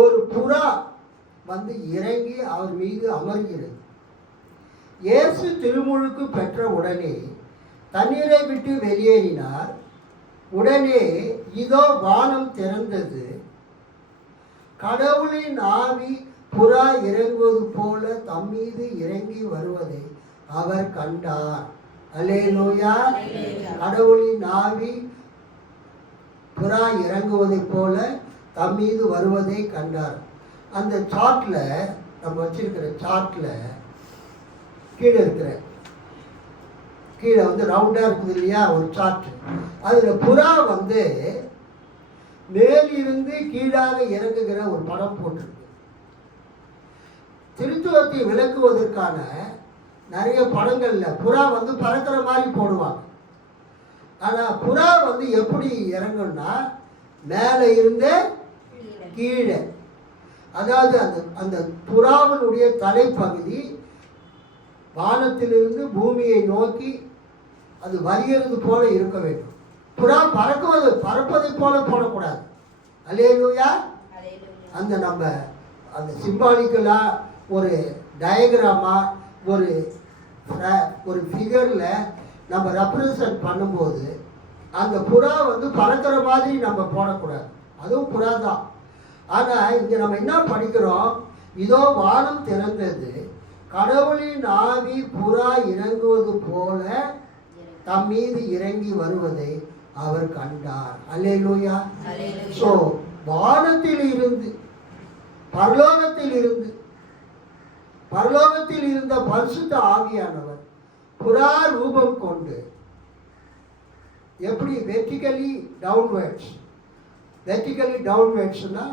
ஒரு புறா வந்து இறங்கி அவர் மீது அமர்கிறது. இயேசு திருமுழுக்கு பெற்ற உடனே தண்ணீரை விட்டு வெளியேறினார். உடனே இதோ வானம் திறந்தது, கடவுளின் ஆவி புறா இறங்குவது போல தம்மீது இறங்கி வருவதை அவர் கண்டார். அல்லேலூயா. கடவுளின் ஆவி புறா இறங்குவதை போல தம்மீது வருவதை கண்டார். அந்த சார்ட்ல நம்ம வச்சிருக்கிற சார்ட்ல கீழே வந்து ரவுண்டா இருக்குது இல்லையா, ஒரு சார்ட். அதுல புறா வந்து மேலிருந்து கீழாக இறங்குகிற ஒரு படம் போட்டிருக்கு. திருத்துவத்தை விளக்குவதற்கான நிறைய படங்கள்ல புறா வந்து பறக்கிற மாதிரி போடுவாங்க. ஆனா புறா வந்து எப்படி இறங்கும்னா மேல இருந்து கீழே, அதாவது அந்த புறாவினுடைய தலைப்பகுதி வானத்திலிருந்து பூமியை நோக்கி அது வருகிறது போல இருக்க வேண்டும். புறா பறப்பதை போல போடக்கூடாது. அல்லேலூயா. அந்த நம்ம அந்த சிம்பாலிக்கலாக ஒரு டயக்ராமாக ஒரு ஃபிகரில் நம்ம ரெப்ரசன்ட் பண்ணும்போது அந்த புறா பறக்கிற மாதிரி நம்ம போடக்கூடாது. அதுவும் புறா தான். ஆனால் இங்கே நம்ம என்ன படிக்கிறோம்? இதோ வானம் திறந்தது, கடவுளின் ஆவி புறா இறங்குவது போல தம் மீது இறங்கி வருவதை அவர் கண்டார். அல்லேலூயா. ஸோ வானத்தில் இருந்து பரலோகத்தில் இருந்த பரிசுத்த ஆவியானவர் புறா ரூபம் கொண்டு எப்படி வெர்டிகலி டவுன்வேர்ட்ஸ்னா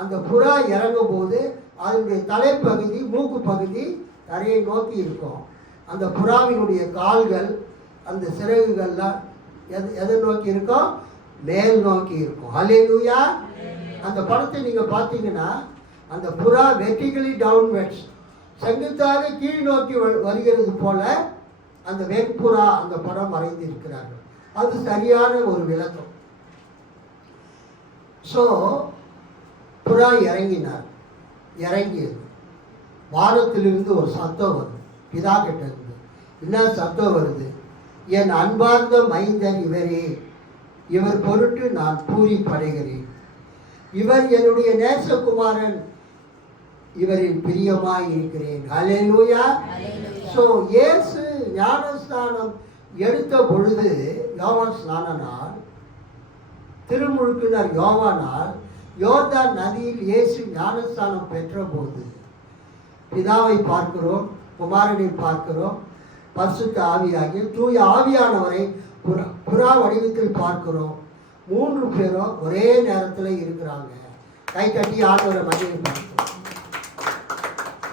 அந்த புறா இறங்கும் போது அதனுடைய தலைப்பகுதி மூக்கு பகுதி தரையை நோக்கி இருக்கும். அந்த புறாவினுடைய கால்கள் அந்த சிறகுகள்லாம் எதை நோக்கி இருக்கும்? மேல் நோக்கி இருக்கும். அல்லேலூயா. அந்த படத்தை நீங்கள் பார்த்தீங்கன்னா அந்த புறா வெர்டிகலி டவுன்வேர்ட்ஸ் செங்குத்தாக கீழ் நோக்கி வருகிறது போல அந்த வெண்புறா அந்த படம் வரைந்திருக்கிறார்கள். அது சரியான ஒரு விளக்கம். ஸோ புறா இறங்கியது. வானத்திலிருந்து ஒரு சத்தம் வருது. பிதா கிட்ட இருந்து என்ன சத்தம் வருது? என் அன்பார்ந்த மைந்தன் இவரே, இவர் பொருட்டு நான் பூரிப்படைகிறேன். இவர் என்னுடைய நேசகுமாரன், இவரில் பிரியமாய் இருக்கிறேன். அல்லேலூயா. ஸோ இயேசு ஞானஸ்நானம் எடுத்த பொழுது யோவான் ஸ்நானனால், திருமுழுக்கினர் யோவானால் யோர்தான் நதியில் இயேசு ஞானஸ்நானம் பெற்ற போது பிதாவை பார்க்கிறோம், குமாரனை பார்க்கிறோம், பரிசுத்த ஆவியாகிய தூய ஆவியானவரை புறா வடிவத்தில் பார்க்கிறோம். 3 பேரும் ஒரே நேரத்தில் இருக்கிறாங்க. கை தட்டி ஆண்டவரை மகிமை பார்க்கிறோம்.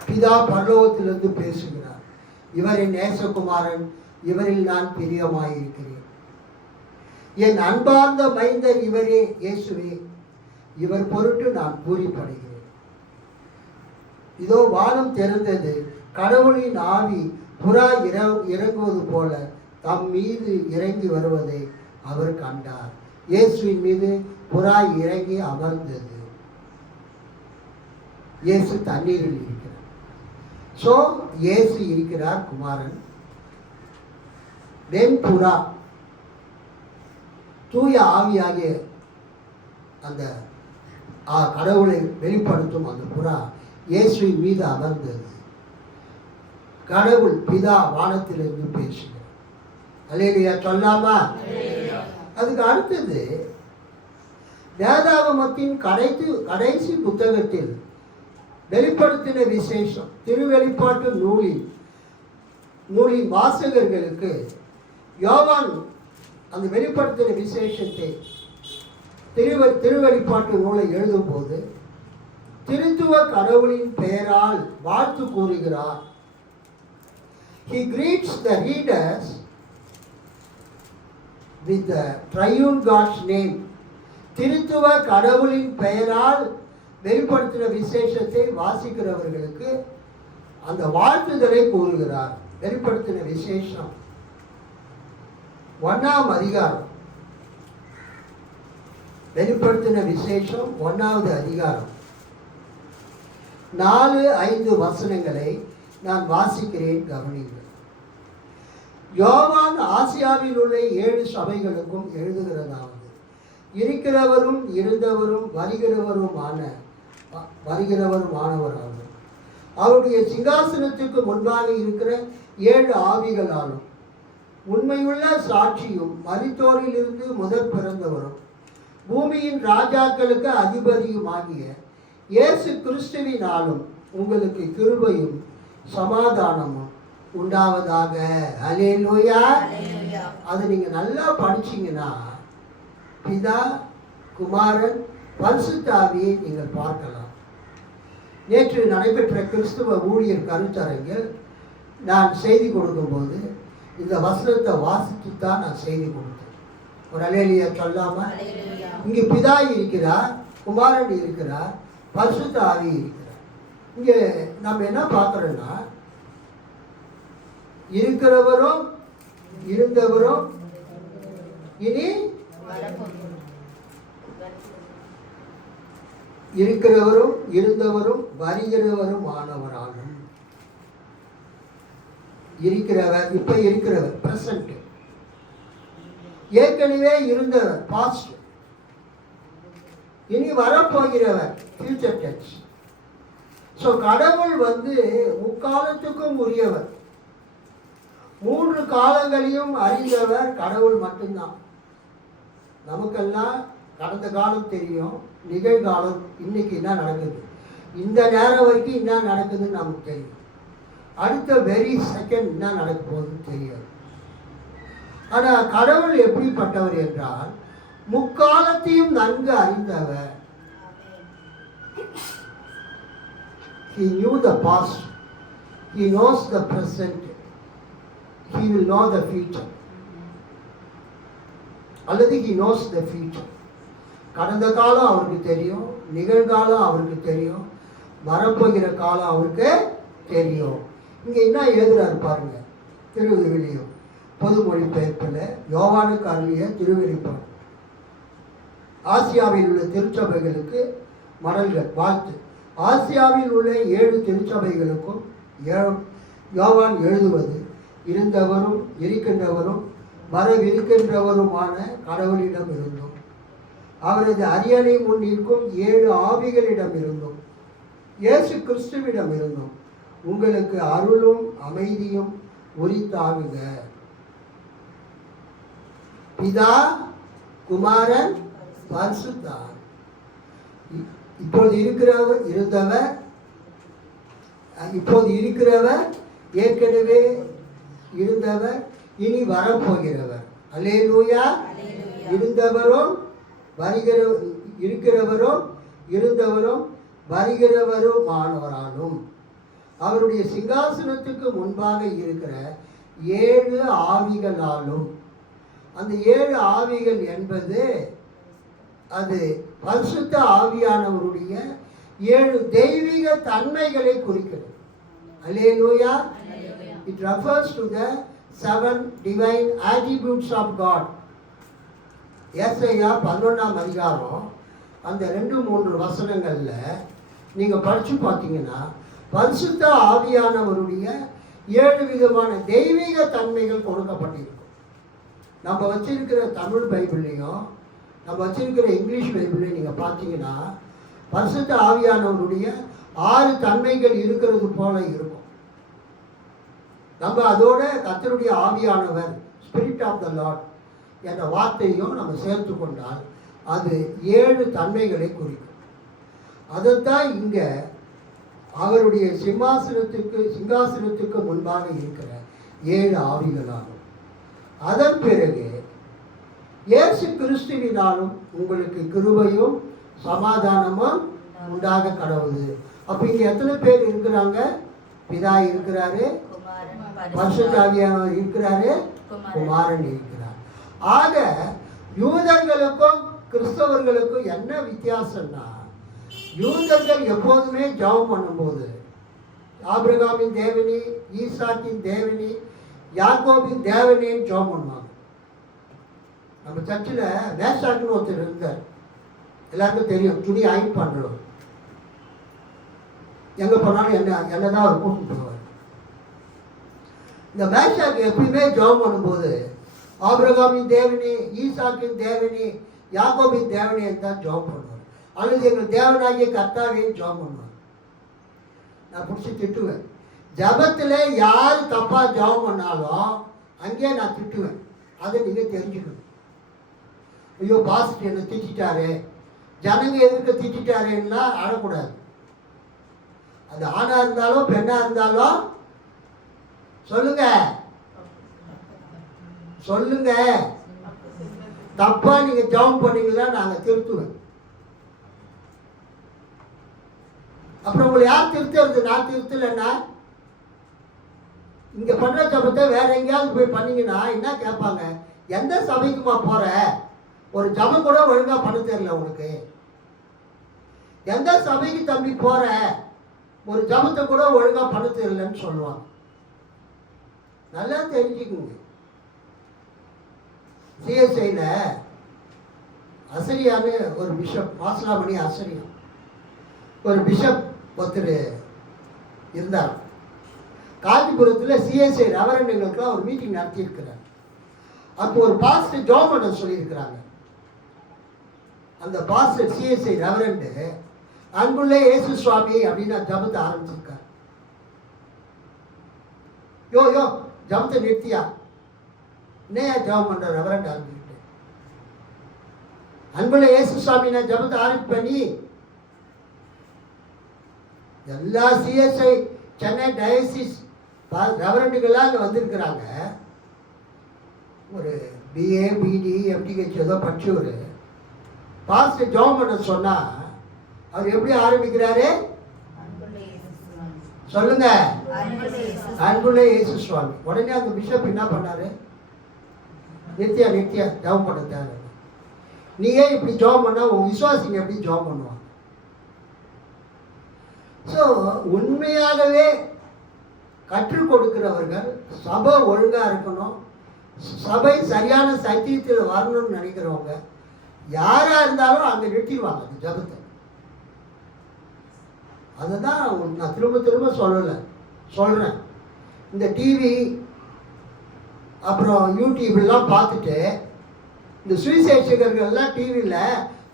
பிதா பரலோகத்திலிருந்து பேசுகிறார். இவர் என் நேசகுமாரன், இவரில் நான் பிரியமாயிருக்கிறேன். என் அன்பார்ந்த மைந்தர் இவரே, இயேசுவே, இவர் பொருட்டு நான் பூரிப்படைகிறேன். இதோ வானம் திறந்தது, கடவுளின் ஆவி புறா இறங்குவது போல தம் மீது இறங்கி வருவதை அவர் கண்டார். இயேசுவின் மீது புறா இறங்கி அமர்ந்தது. இயேசு தண்ணீரில் இருக்கிறார். ஸோ இயேசு இருக்கிறார், குமாரன். வெண்புறா தூய ஆவியாகிய அந்த கடவுளை வெளிப்படுத்தும் அந்த புறா இயேசுவின் மீது அமர்ந்தது. கடவுள் பிதா வானத்திலிருந்து பேசுகிறார். அல்லேலூயா சொல்லாமா? அதுக்கு அடுத்தது வேதாகமத்தின் கடைசி புத்தகத்தில் வெளிப்படுத்தின விசேஷம். திருவெளிப்பாட்டு நூலின் வாசகர்களுக்கு யோவான் அந்த வெளிப்படுத்தின விசேஷத்தை திருவெளிப்பாட்டு நூலை எழுதும் போது திருத்துவ கடவுளின் பெயரால் வாழ்த்து கூறுகிறார். He greets the readers with the triune God's name. திருத்துவ கடவுளின் பெயரால் வெளிப்படுத்தின விசேஷத்தை வாசிக்கிறவர்களுக்கு அந்த வாழ்த்துதலை கூறுகிறார். வெளிப்படுத்தின விசேஷம் 1ஆம் அதிகாரம். வெளிப்படுத்தின விசேஷம் 1வது அதிகாரம் 4-5 வசனங்களை நான் வாசிக்கிறேன், கவனிங்கள். யோவான் ஆசியாவில் உள்ள 7 சபைகளுக்கும் எழுதுகிறதாவது: இருக்கிறவரும் இருந்தவரும் வருகிறவருமானவராகும். அவருடைய சிங்காசனத்துக்கு முன்பாக இருக்கிற 7 ஆவிகளாலும் உண்மையுள்ள சாட்சியும் மரித்தோரிலிருந்து முதற் பிறந்தவரும் பூமியின் ராஜாக்களுக்கு அதிபதியுமாகிய இயேசு கிறிஸ்துவினாலும் உங்களுக்கு கிருபையும் சமாதானமும் உண்டாவதாக. அல்லேலூயா. அது நீங்க நல்லா படிச்சீங்கன்னா பிதா, குமாரன், பரிசுத்த ஆவியை நீங்கள் பார்க்கலாம். நேற்று நடைபெற்ற கிறிஸ்துவ ஊழியர் கருத்தரங்கில் நான் செய்தி கொடுக்கும்போது இந்த வசனத்தை வாசித்து தான் நான் செய்தி கொடுத்தேன். ஒரு அல்லேலூயா சொல்லாம? இங்கே பிதா இருக்கிறார், குமாரன் இருக்கிறார், பரிசுத்த ஆவி இருக்கிறார். இங்கே நம்ம என்ன பார்க்குறோன்னா, இருக்கிறவரும் இருந்தவரும் இனி இருக்கிறவரும் இருந்தவரும் வருகிறவரும் ஆனவராகும். இருக்கிறவர், இப்ப இருக்கிறவர் பிரசன்ட், ஏற்கனவே இருந்தவர் பாஸ்ட், இனி வரப்போகிறவர் ஃபியூச்சர் டென்ஸ். ஸோ கடவுள் முக்காலத்துக்கும் உரியவர், 3 காலங்களையும் அறிந்தவர் கடவுள் மட்டும்தான். நமக்கெல்லாம் கடந்த காலம் தெரியும், நிகழ்காலம் இன்னைக்கு என்ன நடக்குது, இந்த நேரம் வரைக்கும் என்ன நடக்குதுன்னு நமக்கு தெரியும், அடுத்த வெரி செகண்ட் என்ன நடக்க போகுதுன்னு தெரியாது. ஆனால் கடவுள் எப்படிப்பட்டவர் என்றால் முக்காலத்தையும் நன்கு அறிந்தவர். He knew the past, he knows the present, he will know the future. அல்லது he knows the future. கடந்த காலம் அவருக்கு தெரியும், நிகழ்காலம் அவருக்கு தெரியும், வரப்போகிற காலம் அவருக்கு தெரியும். இங்கே என்ன எழுதுறாரு பாருங்க, திருவிழியம் பொது மொழிபெயர்ப்பில் யோவானுக்கு அருளிய திருவெளிப்பாடு. ஆசியாவில் உள்ள திருச்சபைகளுக்கு மடல்கள் வாழ்த்து. ஆசியாவில் உள்ள 7 திருச்சபைகளுக்கும் யோவான் எழுதுவது, இருந்தவரும் இருக்கின்றவரும் வரவிருக்கின்றவருமான கடவுளிடம் இருந்தும் அவரது அரியணை முன் நிற்கும் 7 ஆவிகளிடம் இருந்தும் இயேசு கிறிஸ்துவிடம் இருந்தும் உங்களுக்கு அருளும் அமைதியும் உரித்தாகுக. பிதா, குமாரன், பரிசுத்தார். இப்போது இருந்தவர், இப்போது இருக்கிறவர், ஏற்கனவே இருந்தவர், இனி வரப்போகிறவர். அல்லேலூயா. இருந்தவரும் இருக்கிறவரும் இருந்தவரும் வருகிறவருமானவராலும் அவருடைய சிங்காசனத்துக்கு முன்பாக இருக்கிற 7 ஆவிகளாலும். அந்த 7 ஆவிகள் என்பது அது பரிசுத்த ஆவியானவருடைய 7 தெய்வீக தன்மைகளை குறிக்கிறது. அல்லேலூயா. It refers to the 7 divine attributes of God. ஏசாயா 11ஆம் அதிகாரம் அந்த 2-3 வசனங்கள்ல நீங்க படிச்சு பார்த்தீங்கன்னா பரிசுத்த ஆவியானவருடைய 7 விதமான தெய்வீக தன்மைகள் கொடுக்கப்பட்டிருக்கும். நம்ம வச்சிருக்கிற தமிழ் பைபிள்லையும் நம்ம வச்சிருக்கிற இங்கிலீஷ் பைபிள்லையும் நீங்க பார்த்தீங்கன்னா பரிசுத்த ஆவியானவருடைய 6 தன்மைகள் இருக்கிறது போல இருக்கும். நம்ம அதோட கர்த்தருடைய ஆவியானவர், ஸ்பிரிட் ஆஃப் த லார்ட் என்ற வார்த்தையும் நம்ம சேர்த்து கொண்டால் அது 7 தன்மைகளை குறிக்கும். அதைத்தான் இங்க அவருடைய சிங்காசனத்துக்கு முன்பாக இருக்கிற 7 ஆவிகளாகும். அதன் பிறகு இயேசு கிறிஸ்துவினாலும் உங்களுக்கு கிருபையும் சமாதானமும் உண்டாக கடவுது. அப்ப இங்க எத்தனை பேர் இருக்கிறாங்க? பிதா இருக்கிறாரு, பரிசுத்த ஆவியானவர் இருக்கிறாரு, குமாரன் இருக்கிறார். ஆக யூதர்களுக்கும் கிறிஸ்தவர்களுக்கும் என்ன வித்தியாசம்னா, யூதர்கள் எப்போதுமே ஜெபம் பண்ணும்போது ஆபிரகாமின் தேவனி, ஈசாக்கின் தேவனி, யாக்கோபின் தேவனின்னு ஜெபம் பண்ணுவாங்க. நம்ம சர்ச்சில் மேஷாக்குன்னு ஒருத்தர் இருந்தார், எல்லாருக்கும் தெரியும், துணி அயன் பண்ணுறோம். எங்கே போனாலும் என்னதான் அவர் கூப்பிட்டு போவார். இந்த மேஷாக்கு எப்பயுமே ஜெபம் பண்ணும்போது ஆபிரகாமின் தேவனி, ஈசாக்கின் தேவனி, யாக்கோபின் தேவனின்னு தான் ஜெபம் பண்ணுவார். அல்லது எங்கள் தேவனாகிய கர்த்தாவையும் ஜெபம் பண்ணுவார். நான் பிடிச்சி திட்டுவேன். ஜபத்தில் யார் தப்பா ஜெபம் பண்ணாலும் அங்கேயே நான் திட்டுவேன். அதை நீங்கள் தெரிஞ்சுக்கணும். ஐயோ பாஸ்ட் என்னை திட்டாரு, ஜனங்க எதுக்கு திட்டாருன்னா அழக்கூடாது. அது ஆணா இருந்தாலும் பெண்ணா இருந்தாலும் சொல்லுங்க சொல்லுங்க. தப்பா நீங்க ஜெபம் பண்ணீங்களா நாங்கள் திருத்துவேன். அப்புறம் உங்களை யார் திருத்துறது? நான் திருத்தலைன்னா இங்க பண்ற ஜபத்தை வேற எங்கேயாவது போய் பண்ணீங்கன்னா என்ன கேட்பாங்க? எந்த சபைக்குமா போற? ஒரு ஜபம் கூட ஒழுங்கா பண்ண தெரியல உனக்கு. எந்த சபைக்கு தம்பி போற? ஒரு ஜபத்தை கூட ஒழுங்கா பண்ண தெரியலன்னு சொல்லுவாங்க. நல்லா தெரிஞ்சுக்குங்க. சிஎஸ்ஐயில் அசரியான்னு ஒரு பிஷப், மாசிலாமணி அசரியா ஒரு பிஷப் ஒருத்தர் இருந்தார். காஞ்சிபுரத்தில் சிஎஸ்ஐ ரெவரண்டுகளுக்கெல்லாம் ஒரு மீட்டிங் நடத்தியிருக்கிறார். அப்போ ஒரு பாஸ்டர் ஜாப் பண்ண சொல்லியிருக்கிறாங்க. அந்த பாஸ்டர் சிஎஸ்ஐ ரெவரண்டு அன்புள்ள இயேசு சுவாமி அப்படின்னு ஜபத்தை ஆரம்பிச்சிருக்கார். யோ ஜபத்தை நிறுத்தியா, என்னையா ஜபம் பண்ற ரெவரண்ட் ஆரம்பிக்கிட்டு, அன்புள்ள இயேசு சுவாமி நான் ஜபத்தை ஆரம்பிப்பேன். எல்லா சிஎஸ்ஐ சென்னை டயசிஸ் ரெவரண்டுகள்லாம் அங்கே வந்திருக்கிறாங்க. ஒரு பிஏ பிடி எம்டிஹெச் ஏதோ படிச்சு ஒரு பாஸ்டர் ஜெபம் பண்ண சொன்னா அவர் எப்படி ஆரம்பிக்கிறாரு சொல்லுங்க, அன்புள்ள இயேசு சுவாமி. உடனே அந்த பிஷப் என்ன பண்ணாரு, நித்யா ஜெபம் பண்ண தேவை, நீ ஏன் இப்படி ஜெபம் பண்ணா உன் விசுவாசிங்க எப்படி ஜெபம் பண்ணுவாங்க? ஸோ உண்மையாகவே கற்றுக் கொடுக்கிறவர்கள் சபை ஒழுங்கா இருக்கணும், சபை சரியான சத்தியத்தில் வரணும்னு நினைக்கிறவங்க யாரா இருந்தாலும் அங்கே நிறுத்திடுவாங்க அந்த ஜபத்தை. அதுதான் நான் திரும்ப சொல்றேன். இந்த டிவி அப்புறம் யூடியூப்லாம் பார்த்துட்டு இந்த சுவிசேஷகர்கள்லாம் டிவியில்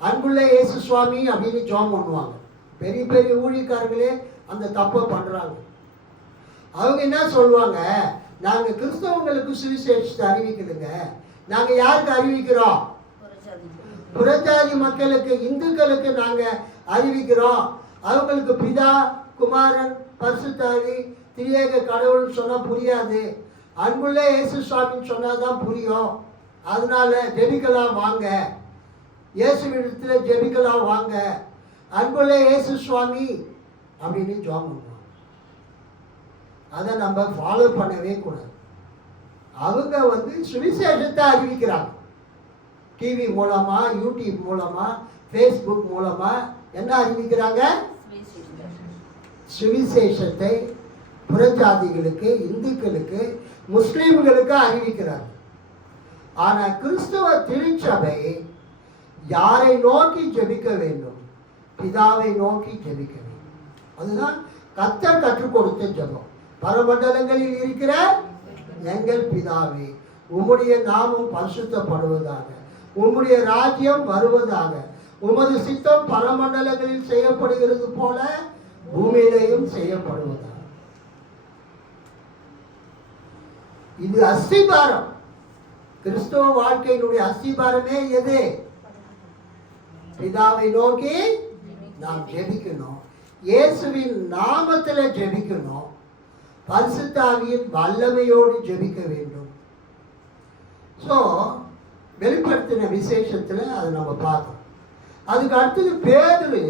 அன்புள்ள இயேசு சுவாமி அப்படின்னு ஜெபம் பண்ணுவாங்க. பெரிய பெரிய ஊழியக்காரர்களே அந்த தப்பை பண்ணுறாங்க. அவங்க என்ன சொல்லுவாங்க, நாங்கள் கிறிஸ்தவங்களுக்கு சுவிசேஷத்தை அறிவிக்கலுங்க, நாங்கள் யாருக்கு அறிவிக்கிறோம், புறஜாதி மக்களுக்கு இந்துக்களுக்கு நாங்கள் அறிவிக்கிறோம், அவங்களுக்கு பிதா குமாரன் பரிசுத்தாவி திரியேக கடவுள்னு சொன்னால் புரியாது, அன்புள்ள இயேசு சுவாமின்னு சொன்னால் தான் புரியும், அதனால ஜெபிக்கலாம் வாங்க, இயேசுவிடத்தில் ஜெபிக்கலாம் வாங்க, அன்புள்ள இயேசு சுவாமி அப்படின்னு ஜெபம் பண்ணுவாங்க. அதை நம்ம ஃபாலோ பண்ணவே கூடாது. அவங்க சுவிசேஷத்தை அறிவிக்கிறாங்க. டிவி மூலமா, யூடியூப் மூலமா, ஃபேஸ்புக் மூலமா என்ன அறிவிக்கிறாங்க, சுவிசேஷத்தை புறஜாதிகளுக்கு, இந்துக்களுக்கு, முஸ்லிம்களுக்கு அறிவிக்கிறாங்க. ஆனா கிறிஸ்தவ திருச்சபை யாரை நோக்கி ஜெபிக்க வேண்டும், பிதாவை நோக்கி ஜெபிக்க வேண்டும். அதுதான் கர்த்தர் கற்றுக் கொடுத்த ஜெபம். பரமண்டலங்களில் இருக்கிற எங்கள் பிதாவே, உம்முடைய நாமம் பரிசுத்தப்படுவதாக, உம்முடைய ராஜ்யம் வருவதாக, உமது சித்தம் பரமண்டலங்களில் செய்யப்படுகிறது போல பூமியிலையும் செய்யப்படுவதாக. இது அஸ்திபாரம். கிறிஸ்தவ வாழ்க்கையினுடைய அஸ்திபாரமே எது? பிதாவை நோக்கி நாம் ஜெபிக்கணும், இயேசுவின் நாமத்தில் ஜெபிக்கணும், பரிசுத்த ஆவியின் வல்லமையோடு ஜெபிக்க வேண்டும். ஸோ வெளிப்படுத்தின விசேஷத்தில் அதை நம்ம பார்த்தோம். அதுக்கு அடுத்தது பேதுரு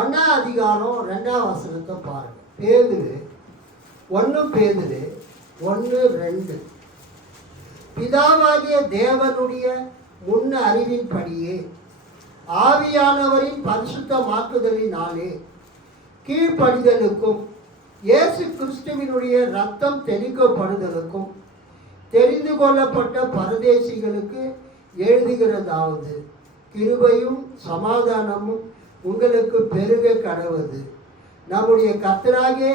1ஆம் அதிகாரம் 2ஆம் வசனத்தை பாருங்க. பேதுரு 1:2 பிதாவாகிய தேவனுடைய முன்ன அறிவின்படியே ஆவியானவரின் பரிசுத்தமாக்குதலினாலே கீழ்ப்படிதலுக்கும் இயேசு கிறிஸ்துவினுடைய ரத்தம் தெளிக்கப்படுதலுக்கும் தெரிந்து கொள்ளப்பட்ட பரதேசிகளுக்கு எழுதுகிறதாவது, கிருபையும் சமாதானமும் உங்களுக்கு பெருக கடவது நம்முடைய கர்த்தராகிய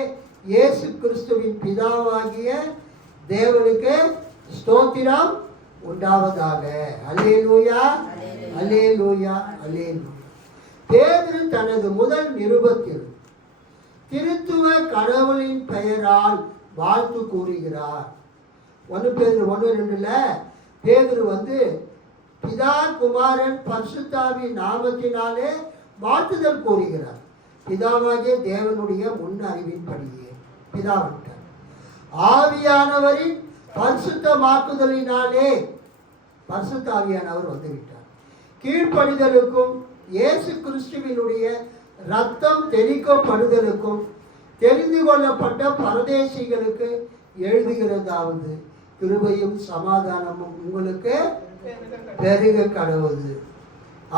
இயேசு கிறிஸ்துவின் பிதாவாகிய தேவனுக்கு ஸ்தோத்திரம் உண்டாவதாக. அல்லேலூயா, அல்லேலூயா, அல்லேலூயா. பேதுரு தனது முதல் நிருபத்தில் திருத்துவ கடவுளின் பெயரால் வாழ்த்து கூறுகிறார். 1 பேதுரு 1:2 பேதுரு பிதா குமாரன் பரிசுத்தாவி நாமத்தினாலே வாழ்த்துதல் கூறுகிறார். பிதாவாகிய தேவனுடைய முன் அறிவின்படியே பிதாவிட்டார். ஆவியானவரின் பரிசுத்தமாக்குதலினாலே பரிசுத்த ஆவியானவர் வந்துவிட்டார். கீழ்ப்படிதலுக்கும் இயேசு கிறிஸ்துவினுடைய ரத்தம் தெளிக்கப்படுதலுக்கும் தெரிந்து கொள்ளப்பட்ட பரதேசிகளுக்கு எழுதுகிறதாவது, கிருபையும் சமாதானமும் உங்களுக்கு பெருக கடவுது.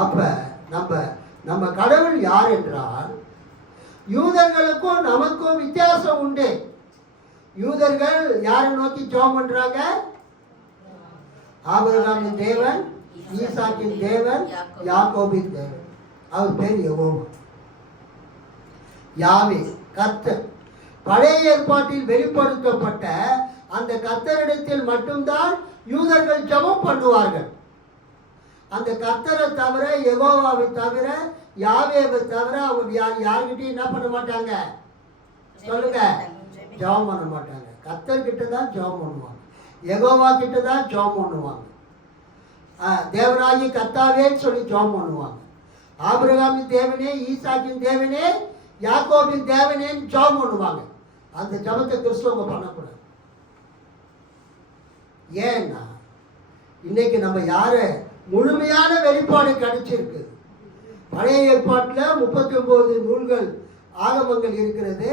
அப்ப நம்ம கடவுள் யார் என்றால், யூதர்களுக்கும் நமக்கும் வித்தியாசம் உண்டு. யூதர்கள் யாரை நோக்கி ஜெபம் பண்றாங்க? ஆபிரகாமின் தேவன், ஈசாக்கின் தேவன், யாக்கோபின் தேவன். அவர் பேர் யெகோவா, யாவே, கர்த்தர். பழைய ஏற்பாட்டில் வெளிப்படுத்தப்பட்ட அந்த கர்த்தரிடத்தில் மட்டும்தான் யூதர்கள் ஜெபம் பண்ணுவார்கள். அந்த கர்த்தரை தவிர, யெகோவாவை தவிர, யாவேவை தவிர அவங்க யார்கிட்டையும் என்ன பண்ண மாட்டாங்க? சொல்லுங்க, ஜெபம் பண்ண மாட்டாங்க. கர்த்தர்கிட்ட தான் ஜெபம் பண்ணுவாங்க, யெகோவா கிட்ட தான் ஜெபம் பண்ணுவாங்க. தேவராயி கர்த்தாவேன்னு சொல்லி ஜெபம் பண்ணுவாங்க. ஆபிரகாமின் தேவனே, ஈசாக்கின் தேவனே, யாக்கோபின் தேவனேன்னு ஜெபம் பண்ணுவாங்க. அந்த ஜெபத்தை கிறிஸ்தவங்க பண்ணக்கூடாது. ஏன்னா இன்னைக்கு நம்ம யாரு முழுமையான வெளிப்பாடு கிடைச்சிருக்கு. பழைய ஏற்பாட்டில் 39 நூல்கள், ஆகமங்கள் இருக்கிறது.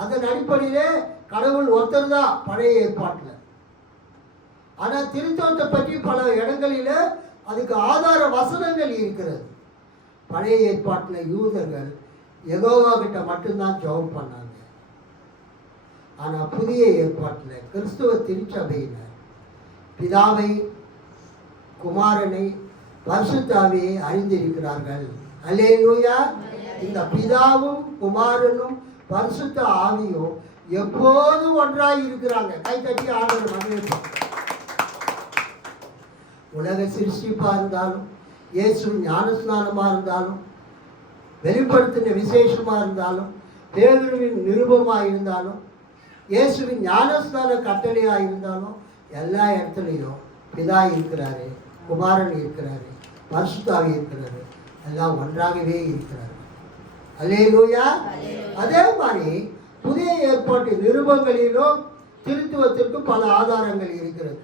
அதன் அடிப்படையிலே கடவுள் ஒருத்தர் தான் பழைய ஏற்பாட்டில். ஆனால் திருத்தவத்தை பற்றி பல இடங்களில் அதுக்கு ஆதார வசனங்கள் இருக்கிறது. பழைய ஏற்பாட்டில் யூதர்கள் யெகோவா கிட்ட மட்டும்தான் ஜெபம் பண்ணாங்க. ஆனால் புதிய ஏற்பாட்டில் கிறிஸ்துவ திருச்சபையினர் பிதாவை, குமாரனை, பரிசுத்த ஆவியை அறிந்திருக்கிறார்கள். அல்லேலூயா. இந்த பிதாவும் குமாரனும் பரிசுத்த ஆவியும் எப்போதும் ஒன்றாய் இருக்கிறாங்க. கை தட்டி ஆண்டவர் மகிழ்ச்சி. உலக சிருஷ்டிப்பா இருந்தாலும், இயேசு ஞானஸ்நானமா இருந்தாலும், வெளிப்படுத்தின விசேஷமா இருந்தாலும், பேதுருவின் நிருபமா இருந்தாலும், இயேசுவின் ஞானஸ்நான கட்டளையா இருந்தாலும், எல்லா இடத்துலையும் பிதா இருக்கிறாரு, குமாரன் இருக்கிறாரு, பரிசுத்த ஆவி இருக்கிறாரு. எல்லாம் ஒன்றாகவே இருக்கிறாரு. அல்லேலூயா. அதே மாதிரி புதிய ஏற்பாட்டு நிருபங்களிலும் திருத்துவத்திற்கு பல ஆதாரங்கள் இருக்கிறது.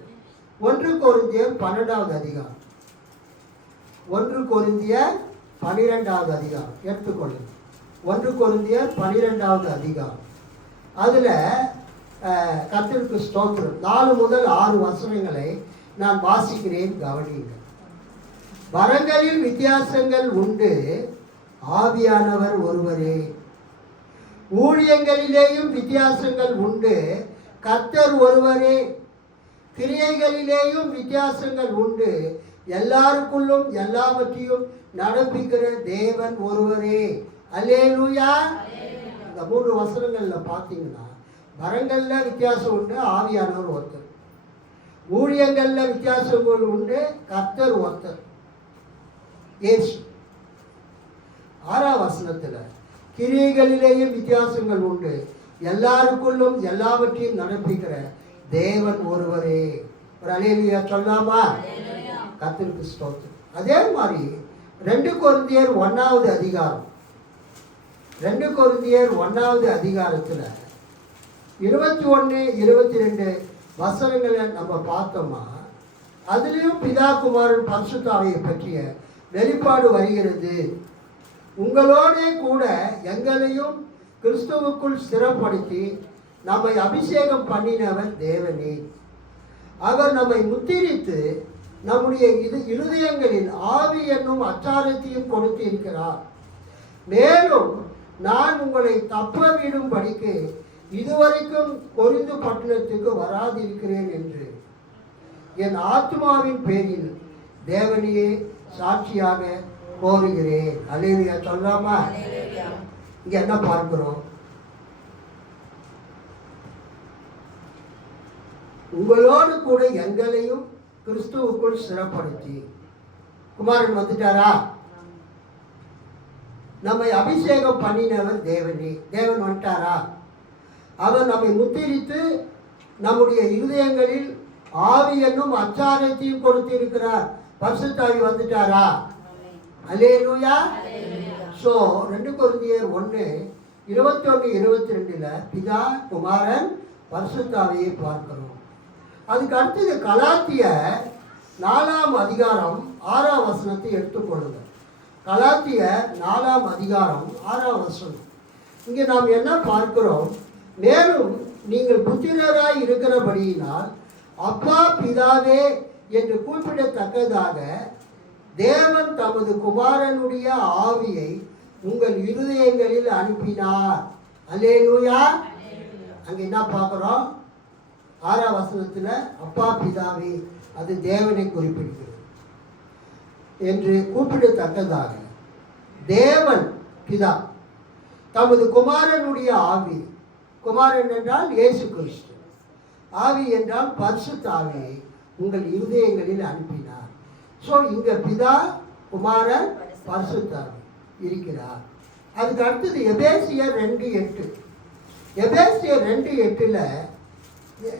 1 கொரிந்தியர் 12வது அதிகாரம், 1 கொரிந்தியர் 12வது அதிகாரம் எடுத்துக்கொள்ளுங்க. 1 கொரிந்தியர் 12வது அதிகாரம். அதில் கர்த்தருக்கு ஸ்தோத்திரம் 4 முதல் 6 வசனங்களை நான் வாசிக்கிறேன், கவனியுங்கள். வரங்களில் வித்தியாசங்கள் உண்டு, ஆவியானவர் ஒருவரே. ஊழியங்களிலேயும் வித்தியாசங்கள் உண்டு, கர்த்தர் ஒருவரே. கிரியைகளிலேயும் வித்தியாசங்கள் உண்டு, எல்லாருக்குள்ளும் எல்லாவற்றையும் நடப்பிக்கிற தேவன் ஒருவரே. அல்லேலூயா. இந்த 3 வசனங்கள்ல பார்த்தீங்கன்னா வரங்கள்ல வித்தியாசம் உண்டு, ஆவியானவர் ஒருத்தர். ஊழியங்கள்ல வித்தியாசங்கள் உண்டு, கர்த்தர் ஒருத்தர், இயேசு. 6ஆம் வசனத்துல கிரியைகளிலேயும் வித்தியாசங்கள் உண்டு, எல்லாருக்குள்ளும் எல்லாவற்றையும் நடப்பிக்கிற தேவன் ஒருவரே. ஒரு அல்லேலூயா சொல்லாமா? கர்த்தருக்கு ஸ்தோத்திரம். அதே மாதிரி 2 கொரிந்தியர் 1வது அதிகாரம், 2 கொரிந்தியர் 1வது அதிகாரத்துல 21, 22 வசனங்களை நம்ம பார்த்தோமா, அதுலேயும் பிதா, குமாரன், பரிசுத்த ஆவியை பற்றிய வெளிப்பாடு வருகிறது. உங்களோட கூட எங்களையும் கிறிஸ்துவுக்குள் ஸ்திரப்படுத்தி நம்மை அபிஷேகம் பண்ணினவர் தேவனே. அவர் நம்மை முத்திரித்து நம்முடைய இருதயங்களில் ஆவி என்னும் அச்சாரத்தையும் கொடுத்து இருக்கிறார். மேலும் நான் உங்களை தப்ப விடும்படிக்கு இதுவரைக்கும் கொரிந்து பட்டணத்துக்கு வராதிருக்கிறேன் என்று என் ஆத்மாவின் பேரில் தேவனையே சாட்சியாக கோருகிறேன். அல்லேலூயா சொல்லாமா? இங்க என்ன பார்க்கிறோம்? உங்களோடு கூட எங்களையும் கிறிஸ்துவுக்குள் ஸ்திரப்படுத்தி. குமாரன் வந்துட்டாரா? நம்மை அபிஷேகம் பண்ணினவர் தேவனே. தேவன் வந்துட்டாரா? அவர் நம்மை முத்திரித்து நம்முடைய இருதயங்களில் ஆவி என்னும் அச்சாரத்தையும் கொடுத்திருக்கிறார். பரிசுத்த ஆவி வந்துட்டாரா? அல்லேலூயா. ஸோ 2 கொரிந்தியர் 1, 21, 22ல பிதா, குமாரன், பரிசுத்த ஆவியை பார்க்கிறோம். அதுக்கு அடுத்தது கலாத்தியர் 4ஆம் அதிகாரம் 6ஆம் வசனத்தை எடுத்துக்கொள்ளுங்க. கலாத்தியர் 4ஆம் அதிகாரம் 6ஆம் வசனம். இங்கே நாம் என்ன பார்க்கிறோம்? மேலும் நீங்கள் புத்திரராய் இருக்கிறபடியினால் அப்பா, பிதாவே என்று கூப்பிடத்தக்கதாக தேவன் தமது குமாரனுடைய ஆவியை உங்கள் இருதயங்களில் அனுப்பினார். அல்லேலூயா. அங்க என்ன பார்க்கிறோம்? 6ஆம் வசனத்தில் அப்பா பிதாவே, அது தேவனை குறிப்பிடுகிறது என்று கூப்பிடத்தக்கதாக தேவன் பிதா தமது குமாரனுடைய ஆவி, குமாரன் என்றால் இயேசு கிறிஸ்து, ஆவி என்றால் பரிசுத்த ஆவியை உங்கள் இருதயங்களில் அனுப்பினார். ஸோ இங்க பிதா, குமாரன், பரிசுத்த ஆவி இருக்கிறார். அதுக்கு அடுத்தது எபேசியர் 2:8. எபேசியர் 2:8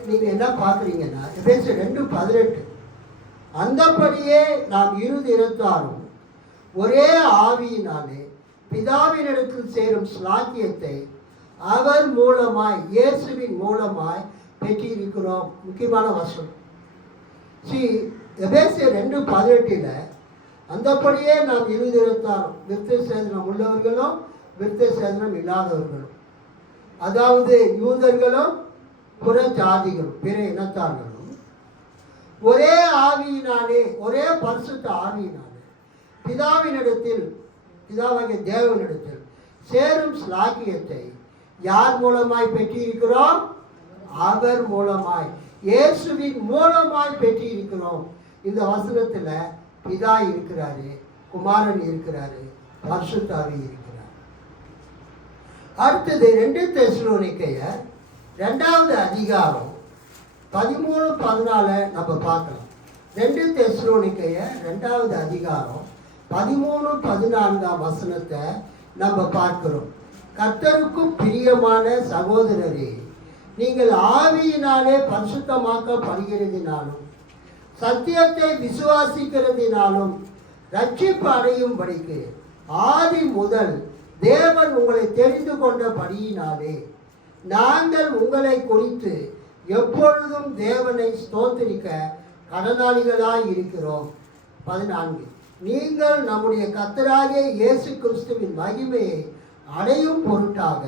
நீங்க என்ன பார்க்குறீங்கன்னா, எபேசியர் 2:18 அந்தபடியே நாம் இருதிறத்தாரும் ஒரே ஆவியினாலே பிதாவினிடத்தில் சேரும் ஸ்லாக்கியத்தை அவர் மூலமாய், இயேசுவின் மூலமாய் பெற்றிருக்கிறோம். முக்கியமான வசனம். எபேசியர் 2:18 அந்தபடியே நாம் இருதிறத்தாரும், விருத்த சேதனம் உள்ளவர்களும் விருத்த சேதனம் இல்லாதவர்களும், அதாவது யூதர்களும் புற ஜாதிகளும் பிற இனத்தார்களும் ஒரே ஆவியினாலே, ஒரே பரிசுத்த ஆவியினாலே பிதாவினிடத்தில், பிதாவாகிய தேவனிடத்தில் சேரும் ஸ்லாக்கியத்தை யார் மூலமாய் பெற்றிருக்கிறோம்? அவர் மூலமாய், இயேசுவின் மூலமாய் பெற்றிருக்கிறோம். இந்த வசனத்தில் பிதா இருக்கிறாரு, குமாரன் இருக்கிறாரு, பரிசுத்த ஆவி இருக்கிறார். அடுத்தது 2 தெசலோனிக்கேயர் 2வது அதிகாரம் 13-14 நம்ம பார்க்கலாம். 2 தெசலோனிக்கேயர் 2வது அதிகாரம் 13-14 வசனத்தை நம்ம பார்க்கிறோம். கர்த்தருக்கும் பிரியமான சகோதரரே, நீங்கள் ஆவியினாலே பரிசுத்தமாக்கப்படுகிறதினாலும் சத்தியத்தை விசுவாசிக்கிறதினாலும் ரட்சிப்பு அடையும்படிக்கு ஆதி முதல் தேவன் உங்களை தெரிந்து கொண்டபடியினாலே நாங்கள் உங்களை குறித்து எப்பொழுதும் தேவனை ஸ்தோத்திரிக்க கடனாளிகளாய் இருக்கிறோம். 14 நீங்கள் நம்முடைய கர்த்தராகிய இயேசு கிறிஸ்துவின் மகிமையை அடையும் பொருட்டாக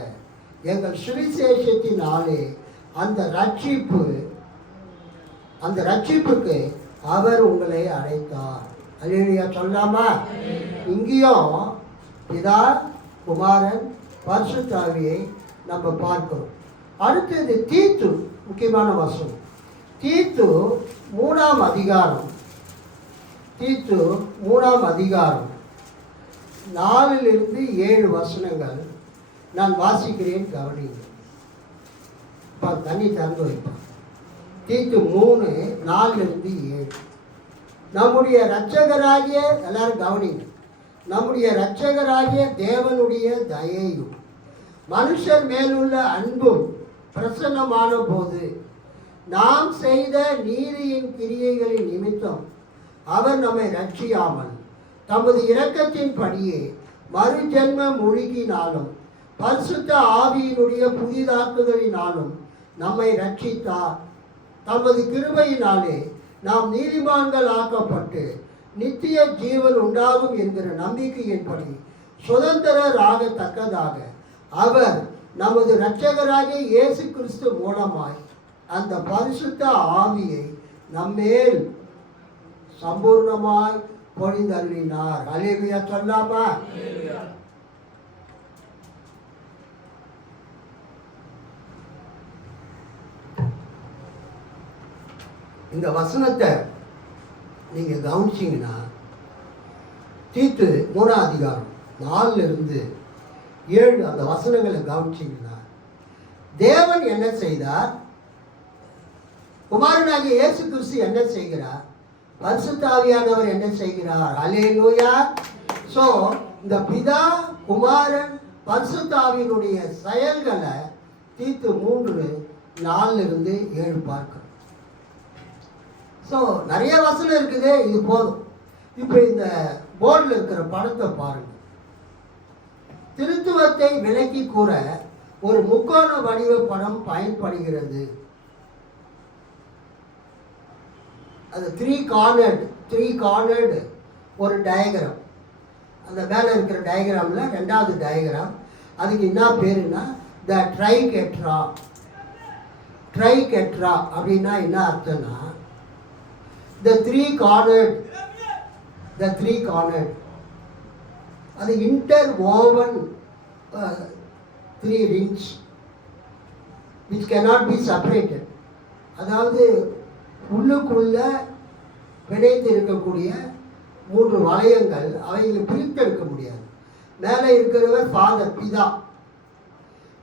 எங்கள் சுவிசேஷத்தினாலே அந்த ரட்சிப்புக்கு அவர் உங்களை அழைத்தார். அல்லேலூயா சொல்லாமா? இங்கேயும் பிதா, குமாரன், பரிசுத்த ஆவியை நம்ம பார்க்கிறோம். அடுத்தது தீத்து, முக்கியமான வசனம். தீத்து 3ஆம் அதிகாரம், தீத்து 3ஆம் அதிகாரம் 4-7 வசனங்கள் நான் வாசிக்கிறேன், கவனிங்க. தண்ணி திறந்து வைப்பான். தீத்து 3:4-7. நம்முடைய இரட்சகராகிய, எல்லாரும் கவனிங்க, நம்முடைய இரட்சகராகிய தேவனுடைய தயையும் மனுஷர் மேலுள்ள அன்பும் பிரசன்னமான போது நாம் செய்த நீதியின் கிரியைகளின் நிமித்தம் அவர் நம்மை ரட்சியாமல் தமது இரக்கத்தின் படியே மறு ஜென்ம முழுகினாலும் பரிசுத்த ஆவியினுடைய புதிதாக்குதலினாலும் நம்மை ரட்சித்தார். தமது கிருபையினாலே நாம் நீதிமான்கள் ஆக்கப்பட்டு நித்திய ஜீவன் உண்டாகும் என்கிற நம்பிக்கையின்படி சுதந்திரராகத்தக்கதாக அவர் நமது இரட்சகராகிய இயேசு கிறிஸ்து மூலமாய் அந்த பரிசுத்த ஆவியை நம்மேல் சம்பூர்ணமாய் பொழிந்தருளினார். அல்லேலூயா சொல்லாமா? இந்த வசனத்தை நீங்க கவனிச்சீங்கன்னா, தீத்து 3ஆம் அதிகாரம் 4-7 அந்த வசனங்களை கவனிச்சீங்கன்னா, தேவன் என்ன செய்தார்? குமாரனாகிய இயேசு கிறிஸ்து என்ன செய்கிறார்? பரிசுத்த ஆவியானவர் என்ன செய்கிறார்? அல்லேலூயா. சோ இந்த பிதா, குமாரன், பரிசுத்த ஆவியினுடைய செயல்களை தீத்து 3:4-7 பார்க்கிறோம். ஸோ நிறைய வசனம் இருக்குது, இது போதும். இப்போ இந்த போர்டில் இருக்கிற படத்தை பாருங்க. திருத்துவத்தை விலக்கி கூற ஒரு முக்கோண வடிவ படம் பயன்படுகிறது. அது த்ரீ கார்னர்டு ஒரு டயக்ராம். அந்த மேலே இருக்கிற டயக்ராமில் 2வது டயக்ராம், அதுக்கு என்ன பேருன்னா த ட்ரைகெட்ரா அப்படின்னா என்ன அர்த்தம்னா, the three cornered அது interwoven 3 rings which cannot be separated. அதாவது உள்ளுக்குள்ள பிணைந்து இருக்கக்கூடிய 3 வளையங்கள், அவைகளை பிரித்தெடுக்க முடியாது. மேலே இருக்கிறவர் ஃபாதர், பிதா.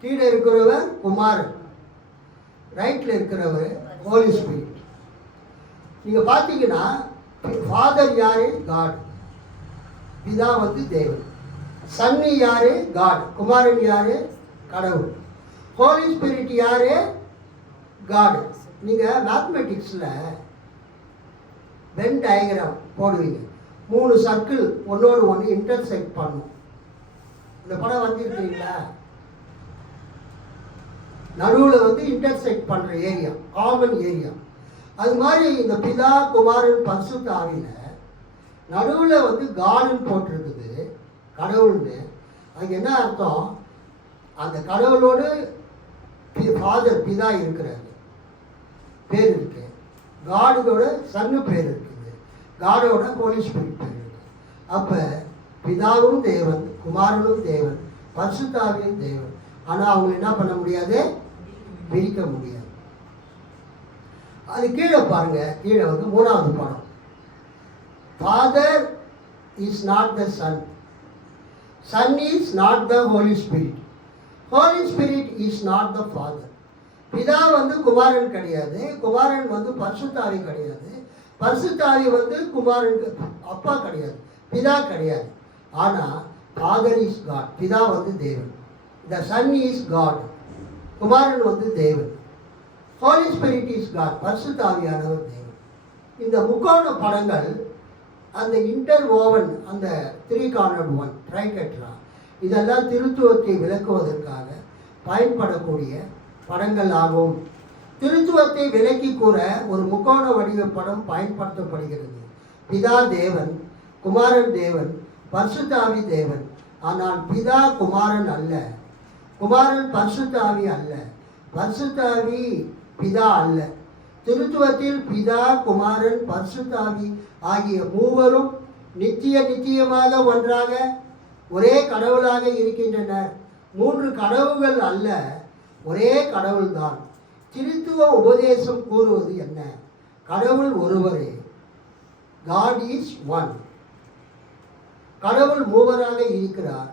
கீழே இருக்கிறவர் குமாரன். ரைட்டில் இருக்கிறவர் ஹோலி ஸ்பிரிட். நீங்கள் பார்த்தீங்கன்னா ஃபாதர் யாரு? காட். பிதா வந்து தேவன். சன்னி யாரு? காட். குமாரன் யாரு? கடவுள். ஹோலி ஸ்பிரிட் யாரு? காட். நீங்கள் மேத்மெட்டிக்ஸில் வென் டயக்ராம் போடுவீங்க. 3 சர்க்கிள் ஒன்னோடு ஒன்று இன்டர்செக்ட் பண்ணும். இந்த படம் வந்திருக்கீங்களா? நடுவில் வந்து இன்டர்செக்ட் பண்ணுற ஏரியா, காமன் ஏரியா. அது மாதிரி இந்த பிதா குமாரன் பரிசுத்த ஆவியில நடுவில் வந்து காடுன்னு போட்டிருக்குது, கடவுள்னு. அதுக்கு என்ன அர்த்தம்? அந்த கடவுளோடு ஃபாதர் பிதா இருக்கிறாரு, பேர் இருக்கு. காடோட சன்னு பேர் இருக்குது, காடோட ஹோலி ஸ்பிரிட் பேர் இருக்கு. அப்போ பிதாவும் தேவன், குமாரனும் தேவன், பரிசுத்த ஆவியும் தேவன். ஆனால் அவங்க என்ன பண்ண முடியாது? பிரிக்க முடியாது. அது கீழே பாருங்க, கீழே வந்து 3வது படம். Father is not the son, son is not the holy spirit, holy spirit is not the father. பிதா வந்து குமாரன் கிடையாது, குமாரன் வந்து பரிசுத்தாவி கிடையாது, பரிசுத்தாவி வந்து குமாரனுக்கு அப்பா கிடையாது, பிதா கிடையாது. ஆனால் ஃபாதர் இஸ் காட், பிதா வந்து தேவன். த சன் இஸ் காட், குமாரன் வந்து தேவன். ஹோலி ஸ்பிரிட் இஸ் காட், பரிசுத்தாவியானவர் தேவன். இந்த முக்கோண படங்கள் அந்த இன்டர் ஓவன், அந்த 3 கார்னர்ட் ஒன் ட்ரைகெட்ரா, இதெல்லாம் திருத்துவத்தை விளக்குவதற்காக பயன்படக்கூடிய படங்கள் ஆகும். திருத்துவத்தை விளக்கி கூற ஒரு முக்கோண வடிவ படம் பயன்படுத்தப்படுகிறது. பிதா தேவன், குமாரன் தேவன், பரிசுத்தாவி தேவன். ஆனால் பிதா குமாரன் அல்ல, குமாரன் பரிசுத்தாவி அல்ல, பரிசுத்தாவி பிதா அல்ல. திருத்துவத்தில் பிதா குமாரன் பரிசுத்தாவி ஆகிய மூவரும் நித்தியமாக ஒன்றாக ஒரே கடவுளாக இருக்கின்றனர். 3 கடவுள்கள் அல்ல, ஒரே கடவுள்தான். திருத்துவ உபதேசம் கூறுவது என்ன? கடவுள் ஒருவரே, God is one. கடவுள் மூவராக இருக்கிறார்.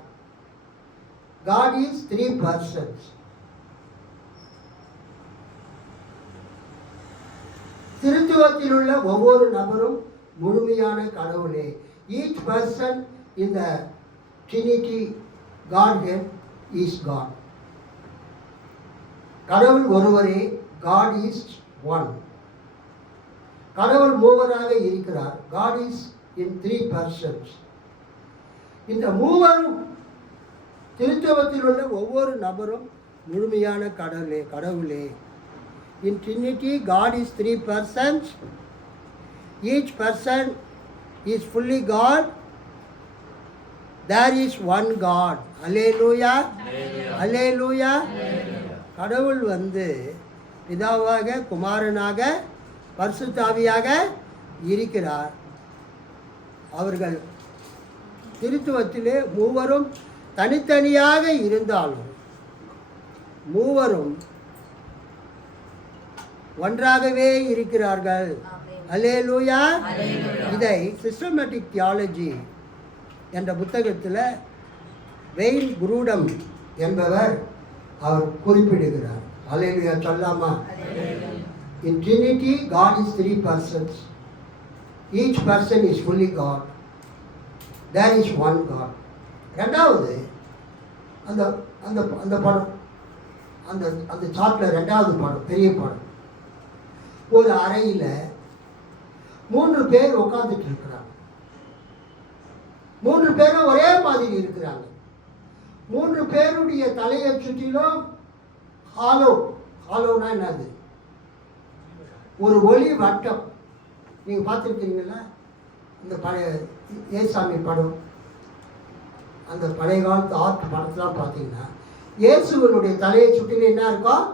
God is 3 persons. திருத்துவத்தில் உள்ள ஒவ்வொரு நபரும் முழுமையான கடவுளே. Each person in the Trinity Godhead is God. கடவுள் ஒருவரே, God is one. கடவுள் மூவராக இருக்கிறார். God is in 3 persons. இந்த மூவரும் திருத்துவத்தில் உள்ள ஒவ்வொரு நபரும் முழுமையான கடவுளே. In Trinity, God is 3 persons. Each person is fully God. There is one God. Hallelujah. Hallelujah. கடவுள் வந்து பிதாவாக, குமாரனாக, பரிசுத்தாவியாக இருக்கிறார். அவர்கள் திருத்துவத்திலே மூவரும் தனித்தனியாக இருந்தாலும் மூவரும் ஒன்றாகவே இருக்கிறார்கள். அல்லேலூயா. இதை சிஸ்டமேட்டிக் தியாலஜி என்ற புத்தகத்தில் வெயின் குரூடம் என்பவர் அவர் குறிப்பிடுகிறார். அல்லேலூயா சொல்லாமா? In Trinity, God is 3 persons. Each person is fully God. There is one God. ரெண்டாவது அந்த அந்த அந்த படம், அந்த அந்த சார்ட்டில் 2வது படம், பெரிய படம். ஒரு அறையில் 3 பேர் உட்காந்துட்டு இருக்கிறாங்க. 3 பேரும் ஒரே மாதிரி இருக்கிறாங்க. 3 பேருடைய தலையை சுற்றிலும் ஹாலோனா என்னது? ஒரு ஒளி வட்டம். நீங்கள் பார்த்துருக்கீங்களா? இந்த பழைய ஏசாமி படம், அந்த பழைய காலத்து ஆர்ட் படத்தெலாம் பார்த்தீங்கன்னா இயேசுவனுடைய தலையை சுற்றிலும் என்ன இருக்கும்?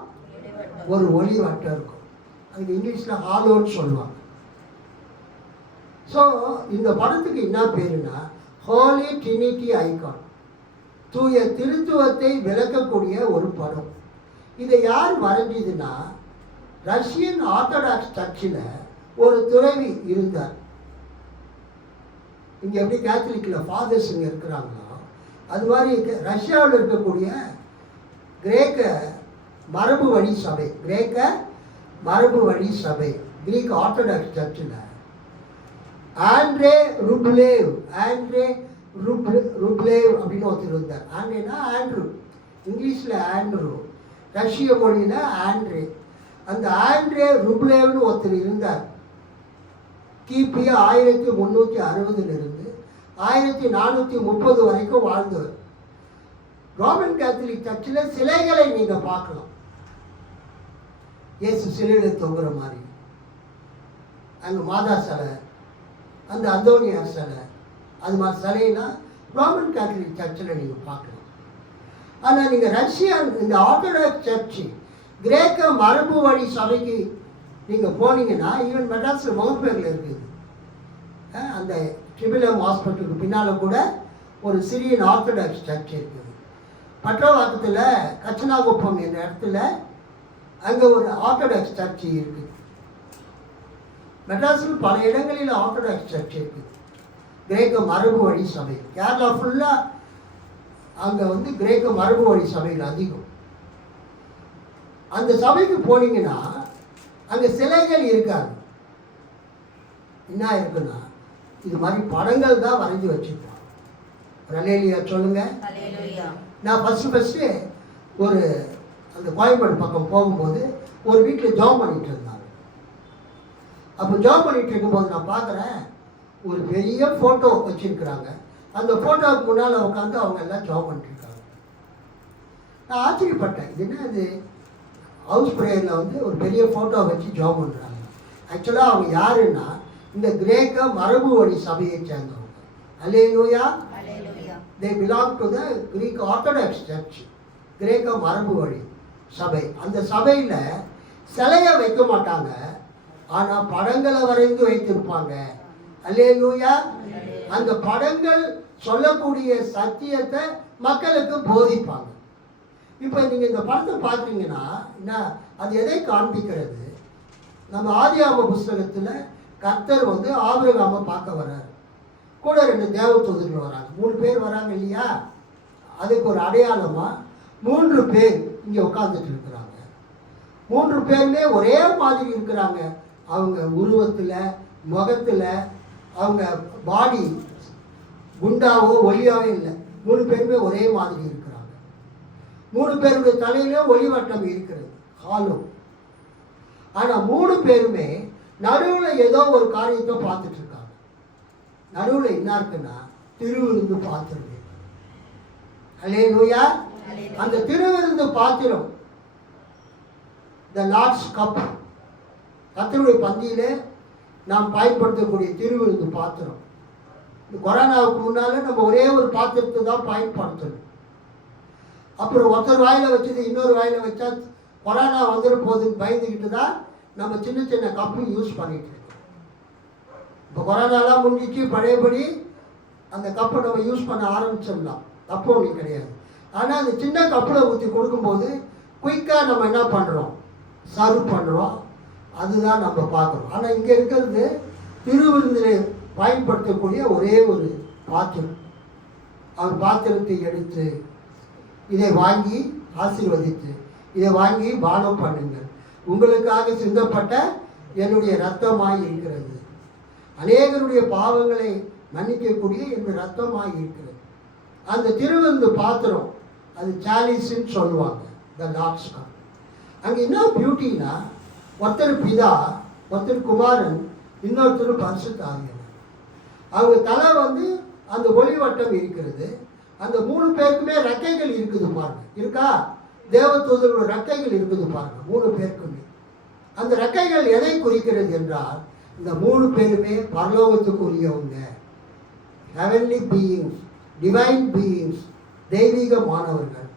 ஒரு ஒளி வட்டம் இருக்கும். அதுக்கு இங்கிலீஷில் ஹாலோன்னு சொல்லுவாங்க. ஸோ இந்த படத்துக்கு என்ன பேருன்னா ஹோலி ட்ரினிட்டி ஐகான், தூய திருத்துவத்தை விளக்கக்கூடிய ஒரு படம். இதை யார் வரைஞ்சதுன்னா ரஷ்யன் ஆர்த்தடாக்ஸ் சர்ச்சில் ஒரு துறவி இருந்தார். இங்கே எப்படி கேத்தலிக்கில் ஃபாதர்ஸுங்க இருக்கிறாங்களோ அது மாதிரி ரஷ்யாவில் இருக்கக்கூடிய கிரேக்க மரபு வழி சபை, கிரீக் ஆர்த்தடாக்ஸ் சர்ச்சில் ஆண்ட்ரே ருப்லேவ் அப்படின்னு ஒருத்தர் இருந்தார். ஆண்ட்ரேனா ஆண்ட்ரூ, இங்கிலீஷில் ஆண்ட்ரூ, ரஷ்ய மொழியில் ஆண்ட்ரே. அந்த ஆண்ட்ரே ருப்லேவ்னு ஒருத்தர் இருந்தார். கிபி 1360 1430 வரைக்கும் வாழ்ந்தவர். ரோமன் கேத்தலிக் சர்ச்சில் சிலைகளை நீங்கள் பார்க்கலாம். இயேசு சிலையில் தொங்குற மாதிரி, அங்கே மாதா சிலை, அந்த அந்தோனியார் சிலை, அது மாதிரி சிலையெல்லாம் ரோமன் கேத்தலிக் சர்ச்சில் நீங்கள் பார்க்கலாம். ஆனால் நீங்கள் ரஷ்யன் இந்த ஆர்த்தடாக்ஸ் சர்ச்சு கிரேக்க மரபு வழி சபைக்கு நீங்கள் போனீங்கன்னா, ஈவன் மெட்ராஸில் மவுண்ட்பேரில் இருக்குது, அந்த ட்ரிபிளம் ஹாஸ்பிட்டலுக்கு பின்னால் கூட ஒரு சிரியன் ஆர்த்தடாக்ஸ் சர்ச் இருக்குது. பற்றவாக்கத்தில் கச்சனாகுப்பம் என்ற இடத்துல அங்கே ஒரு ஆர்த்தடாக்ஸ் சர்ச் இருக்குது. மெட்ராஸில் பல இடங்களில் ஆர்த்தடாக்ஸ் சர்ச் இருக்குது, கிரேக்க மரபு வழி சபை. கேரளா ஃபுல்லாக அங்கே கிரேக்க மரபு வழி சபைகள் அதிகம். அந்த சபைக்கு போனீங்கன்னா அங்கே சிலைகள் இருக்காது. என்ன இருக்குன்னா, இது மாதிரி படங்கள் தான் வரைஞ்சி வச்சுருப்பாங்க. அல்லேலூயா சொல்லுங்க. நான் ஃபஸ்ட்டு ஒரு அந்த கோயம்பேடு பக்கம் போகும்போது ஒரு வீட்டில் ஜாப் பண்ணிட்டு இருந்தாங்க. அப்போ ஜாப் பண்ணிட்டு இருக்கும்போது நான் பார்க்குறேன், ஒரு பெரிய ஃபோட்டோ வச்சுருக்குறாங்க. அந்த ஃபோட்டோவுக்கு முன்னால் உட்காந்து அவங்க எல்லாம் ஜாப் பண்ணிட்டுருக்காங்க. நான் ஆச்சரியப்பட்டேன், இது என்ன இது ஹவுஸ் ப்ரேயரில் ஒரு பெரிய ஃபோட்டோ வச்சு ஜாப் பண்ணுறாங்க. ஆக்சுவலாக அவங்க யாருன்னா இந்த கிரேக்க மரபு வழி சபையை சேர்ந்தவங்க. அல்லேலூயா. they belong to the Greek Orthodox Church, கிரேக்க மரபு வழி சபை. அந்த சபையில் சிலையை வைக்க மாட்டாங்க, ஆனால் படங்களை வரைந்து வைத்திருப்பாங்க. அல்லேலூயா. அந்த படங்கள் சொல்லக்கூடிய சத்தியத்தை மக்களுக்கு போதிப்பாங்க. இப்போ நீங்கள் இந்த படத்தை பார்க்குறீங்கன்னா என்ன, அது எதை காண்பிக்கிறது? நம்ம ஆதியாகம புஸ்தகத்தில் கர்த்தர் ஆபிரகாமை பார்க்க வர்றார். கூட 2 தேவதூதர்கள் வராங்க, 3 பேர் வராங்க இல்லையா? அதுக்கு ஒரு அடையாளமாக 3 பேர் இங்கே உட்காந்துட்டு இருக்கிறாங்க. 3 பேருமே ஒரே மாதிரி இருக்கிறாங்க. அவங்க உருவத்தில், முகத்தில், அவங்க பாடி குண்டாவோ ஒல்லியாவோ இல்லை. 3 பேருமே ஒரே மாதிரி இருக்கிறாங்க. 3 பேருடைய தலையில ஒளிவட்டம் இருக்கிறது, ஹாலும். ஆனால் 3 பேருமே நடுவில் ஏதோ ஒரு காரியத்தை பார்த்துட்டு இருக்காங்க. நடுவில் என்ன இருக்குன்னா, திருவிருந்து பாத்திரம். அல்லேலூயா. அந்த திருவிருந்து பாத்திரம், த லார்ட்ஸ் கப், கர்த்தருடைய பந்தியிலே நாம் பயன்படுத்தக்கூடிய திருவிருந்து பாத்திரம். இந்த கொரோனாவுக்கு முன்னால் நம்ம ஒரே ஒரு பாத்திரத்தை தான் பயன்படுத்தணும். அப்புறம் ஒருத்தர் வாயில் வச்சது இன்னொரு வாயில் வச்சா கொரோனா வந்துட போகுதுன்னு பயந்துக்கிட்டு தான் நம்ம சின்ன சின்ன கப்பு யூஸ் பண்ணிட்டு இருக்கோம். இப்போ கொரோனாலாம் முடிஞ்சிச்சு, பழையபடி அந்த கப்பை நம்ம யூஸ் பண்ண ஆரம்பிச்சிடலாம், தப்பு ஒன்றும் கிடையாது. ஆனால் அந்த சின்ன கப்பில் ஊற்றி கொடுக்கும்போது குயிக்காக நம்ம என்ன பண்ணுறோம், சர்வ் பண்ணுறோம். அதுதான் நம்ம பார்க்குறோம். ஆனால் இங்கே இருக்கிறது திருவிருந்தில் பயன்படுத்தக்கூடிய ஒரே ஒரு பாத்திரம். அவர் பாத்திரத்தை எடுத்து இதை வாங்கி ஆசீர்வதித்து, இதை வாங்கி பானம் பண்ணுங்கள், உங்களுக்காக சிந்தப்பட்ட என்னுடைய இரத்தமாய் இருக்கிறது, அநேகருடைய பாவங்களை மன்னிக்கக்கூடிய என்னுடைய இரத்தமாய் இருக்கிறது. அந்த திருவிருந்து பாத்திரம் அது சாலிஸ்ன்னு சொல்லுவாங்க, த லார்ட்ஸ் கப். அங்கே என்ன பியூட்டின்னா, ஒருத்தர் பிதா, ஒருத்தர் குமாரன், இன்னொருத்தர் பரிசுத்த ஆவியானவர். அவங்க தலை அந்த ஒளிவட்டம் இருக்கிறது. அந்த 3 பேருக்குமே ரெக்கைகள் இருக்குது பாருங்க, இருக்கா? தேவதூதர்களோட ரெக்கைகள் இருக்குது பாருங்க 3 பேருக்குமே. அந்த ரெக்கைகள் எதை குறிக்கிறது என்றால், இந்த 3 பேருமே பரலோகத்துக்குரியவங்க, ஹெவன்லி பீயிங்ஸ், டிவைன் பீயிங்ஸ், தெய்வீக மாணவர்கள்.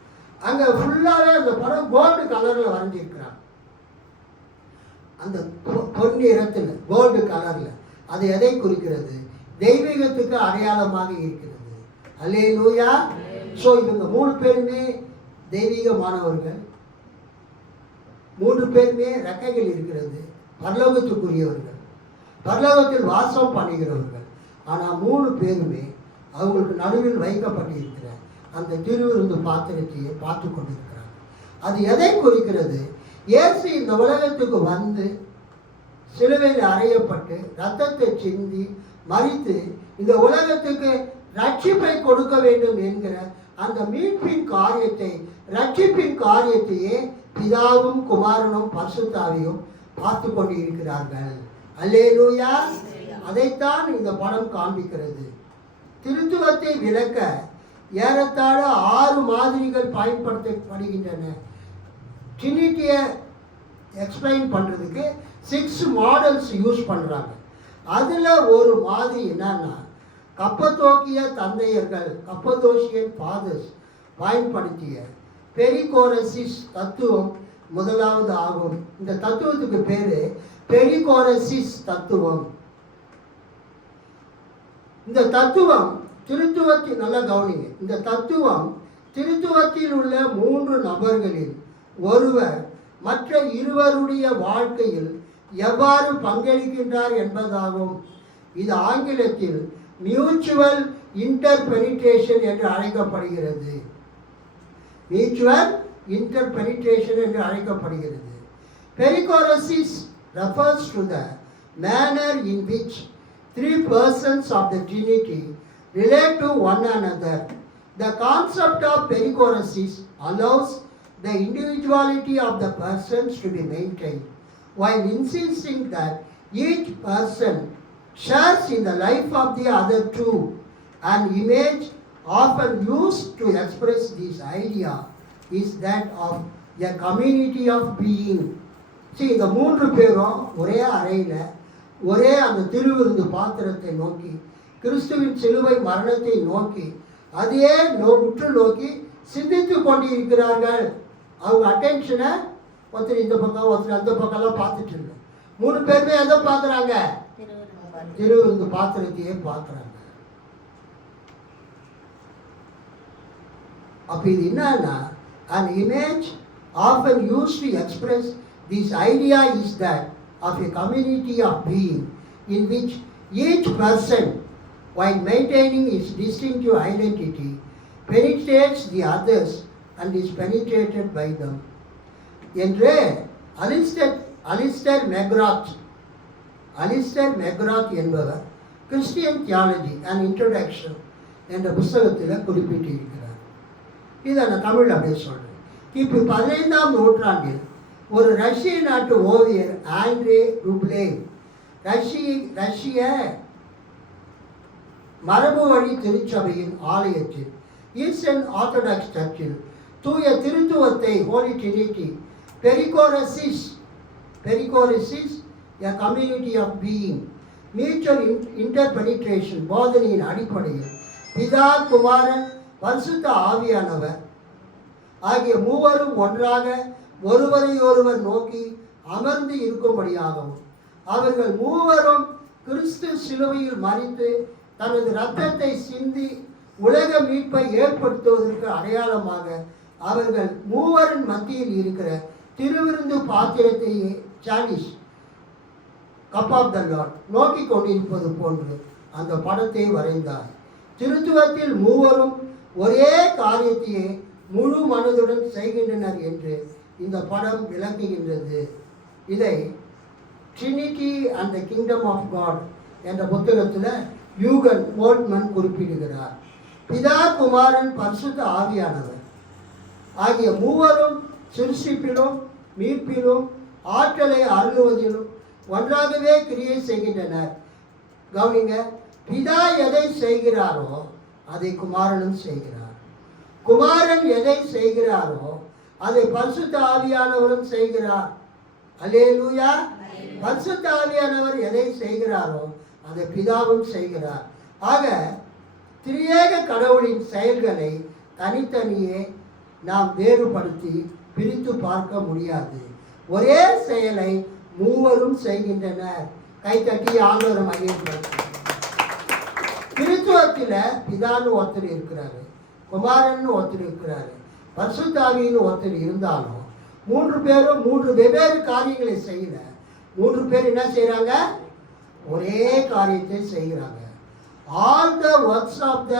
அங்கே ஃபுல்லாகவே அந்த படம் கோல்டு கலரில் வரைஞ்சிருக்கிறாங்க. அந்த பொன்னிறத்தில் கோல்டு கலரில், அது எதை குறிக்கிறது? தெய்வீகத்துக்கு அடையாளமாக இருக்கிறது. அல்லேலூயா. ஸோ இவங்க 3 பேருமே தெய்வீக மாணவர்கள். 3 பேருமே ரெக்கைகள் இருக்கிறது, பரலோகத்துக்குரியவர்கள், பரலோகத்தில் வாசம் பண்ணுகிறவர்கள். ஆனால் 3 பேருமே அவங்களுக்கு நடுவில் வைக்கப்பட்டிருக்கிற அந்த திருவிருந்து பாத்திரத்தையே பார்த்து கொண்டிருக்கிறாங்க. அது எதை குறிக்கிறது? இயேசு இந்த உலகத்துக்கு வந்து சிலுவையில் அறையப்பட்டு இரத்தத்தை சிந்தி மரித்து இந்த உலகத்துக்கு ரட்சிப்பை கொடுக்க வேண்டும் என்கிற அந்த மீட்பின் காரியத்தை, ரட்சிப்பின் காரியத்தையே பிதாவும் குமாரனும் பரிசுத்தாவியும் பார்த்து கொண்டு இருக்கிறார்கள். அல்லேலூயா. அதைத்தான் இந்த படம் காண்பிக்கிறது. திருத்துவத்தை விளக்க ஏறத்தாழ 6 மாதிரிகள் பயன்படுத்தப்படுகின்றன. ட்ரினிட்டியை எக்ஸ்பிளைன் பண்ணுறதுக்கு 6 மாடல்ஸ் யூஸ் பண்ணுறாங்க. அதில் ஒரு மாதிரி என்னன்னா, கப்பத்தோக்கிய தந்தையர்கள், கப்பதோஷியன் ஃபாதர்ஸ் பயன்படுத்திய பெரிகோரசிஸ் தத்துவம் முதலாவது ஆகும். இந்த தத்துவத்துக்கு பேர் பெரிகோரசிஸ் தத்துவம். இந்த தத்துவம் திருத்துவத்தில், நல்ல கவனிங்க, இந்த தத்துவம் திருத்துவத்தில் உள்ள 3 நபர்களில் ஒருவர் மற்ற இருவருடைய வாழ்க்கையில் எவ்வாறு பங்களிக்கின்றார் என்பதாகும். இது ஆங்கிலத்தில் மியூச்சுவல் இன்டர்பெனிட்ரேஷன் என்று அழைக்கப்படுகிறது. மியூச்சுவல் இன்டர்பெனிட்ரேஷன் என்று அழைக்கப்படுகிறது. பெரிகோரசிஸ் refers to the manner in which 3 persons of the Trinity relate to one another. The concept of perichoresis allows the individuality of the persons to be maintained, while insisting that each person shares in the life of the other two. An image often used to express this idea is that of a community of being. See, இந்த 3 பேரும் ஒரே அறையில் ஒரே அந்த திருவிருந்து பாத்திரத்தை நோக்கி, கிறிஸ்துவின் சிலுவை மரணத்தை நோக்கி, அதையே உற்று நோக்கி சிந்தித்து கொண்டு இருக்கிறார்கள். அவங்க அட்டென்ஷனை ஒருத்தர் இந்த பக்கம் ஒருத்தர் அந்த பக்கம்லாம் பார்த்துட்டு இல்லை. 3 பேருமே எதை பார்க்குறாங்க? திருவிருந்து பாத்திரத்தையே பார்க்குறாங்க. அப்போ இது என்னன்னா, an image often used to express this idea is that of a community of being in which each person, while maintaining its distinctive identity, penetrates the others and is penetrated by them. என்று Alistair McGrath என்பவர் Christian theology and introduction என்ற புஸ்தகத்தில் குறிப்பிட்டிருக்கிறார். இதை நான் தமிழ் அப்படியே சொல்கிறேன். இப்போ 15ஆம் நூற்றாண்டில் ஒரு ரஷ்ய நாட்டு ஓவியர் ஆண்ட்ரே ருப்லேவ் ரஷ்ய மரபு வழி திருச்சபையின் ஆலயத்தில், ஈஸ்டர்ன் ஆர்த்தடாக்ஸ் சர்ச்சில் தூய திருத்துவத்தை, holy trinity, perichoresis a community of being, mutual interpenetration போதனையின் அடிப்படையில் பிதா, குமாரன், பரிசுத்த ஆவியானவர் ஆகிய 3 ஒன்றாக ஒருவரை ஒருவர் நோக்கி அமர்ந்து இருக்கும்படியாகவும், அவர்கள் 3 கிறிஸ்து சிலுவையில் மரித்து தனது இரத்தத்தை சிந்தி உலக மீட்பை ஏற்படுத்துவதற்கு அடையாளமாக அவர்கள் 3 மத்தியில் இருக்கிற திருவிருந்து பாத்திரத்தை, சாலிஸ், கப் ஆஃப் த லார்ட், நோக்கி கொண்டிருப்பது போன்று அந்த படத்தை வரைந்தார். திருத்துவத்தில் 3 ஒரே காரியத்தையே முழு மனதுடன் செய்கின்றனர் என்று இந்த படம் விளக்குகின்றது. இதை Trinity and the Kingdom of God என்ற புத்தகத்தில் யூகன் போல்ட்மன் குறிப்பிடுகிறார். பிதா, குமாரன், பரிசுத்த ஆவியானவர் ஆகிய 3 சிருஷ்டிப்பிலும் மீட்பிலும் ஆற்றலை அருளுவதிலும் ஒன்றாகவே கிரியை செய்கின்றனர். கவனிங்க, பிதா எதை செய்கிறாரோ அதை குமாரனும் செய்கிறார். குமாரன் எதை செய்கிறாரோ அதை பரிசுத்த ஆவியானவரும் செய்கிறார். அல்லேலூயா. பரிசுத்த ஆவியானவர் எதை செய்கிறாரோ அதை பிதாவும் செய்கிறார். ஆக திரியேக கடவுளின் செயல்களை தனித்தனியே நாம் வேறுபடுத்தி பிரித்து பார்க்க முடியாது. ஒரே செயலை 3 செய்கின்றனர். கைத்தட்டி ஆண்டவரை மகிழ்ச்சிப்படுத்தும். திருத்துவத்தில் பிதான்னு ஒருத்தர் இருக்கிறாரு, குமாரன் ஒருத்தர் இருக்கிறாரு, பரிசுத்த ஆவின்னு ஒருத்தர் இருந்தாலும் 3 பேரும் 3 வெவ்வேறு காரியங்களை செய்யல. 3 பேர் என்ன செய்கிறாங்க? ஒரே காரியத்தை செய்கிறாங்க. All the works of the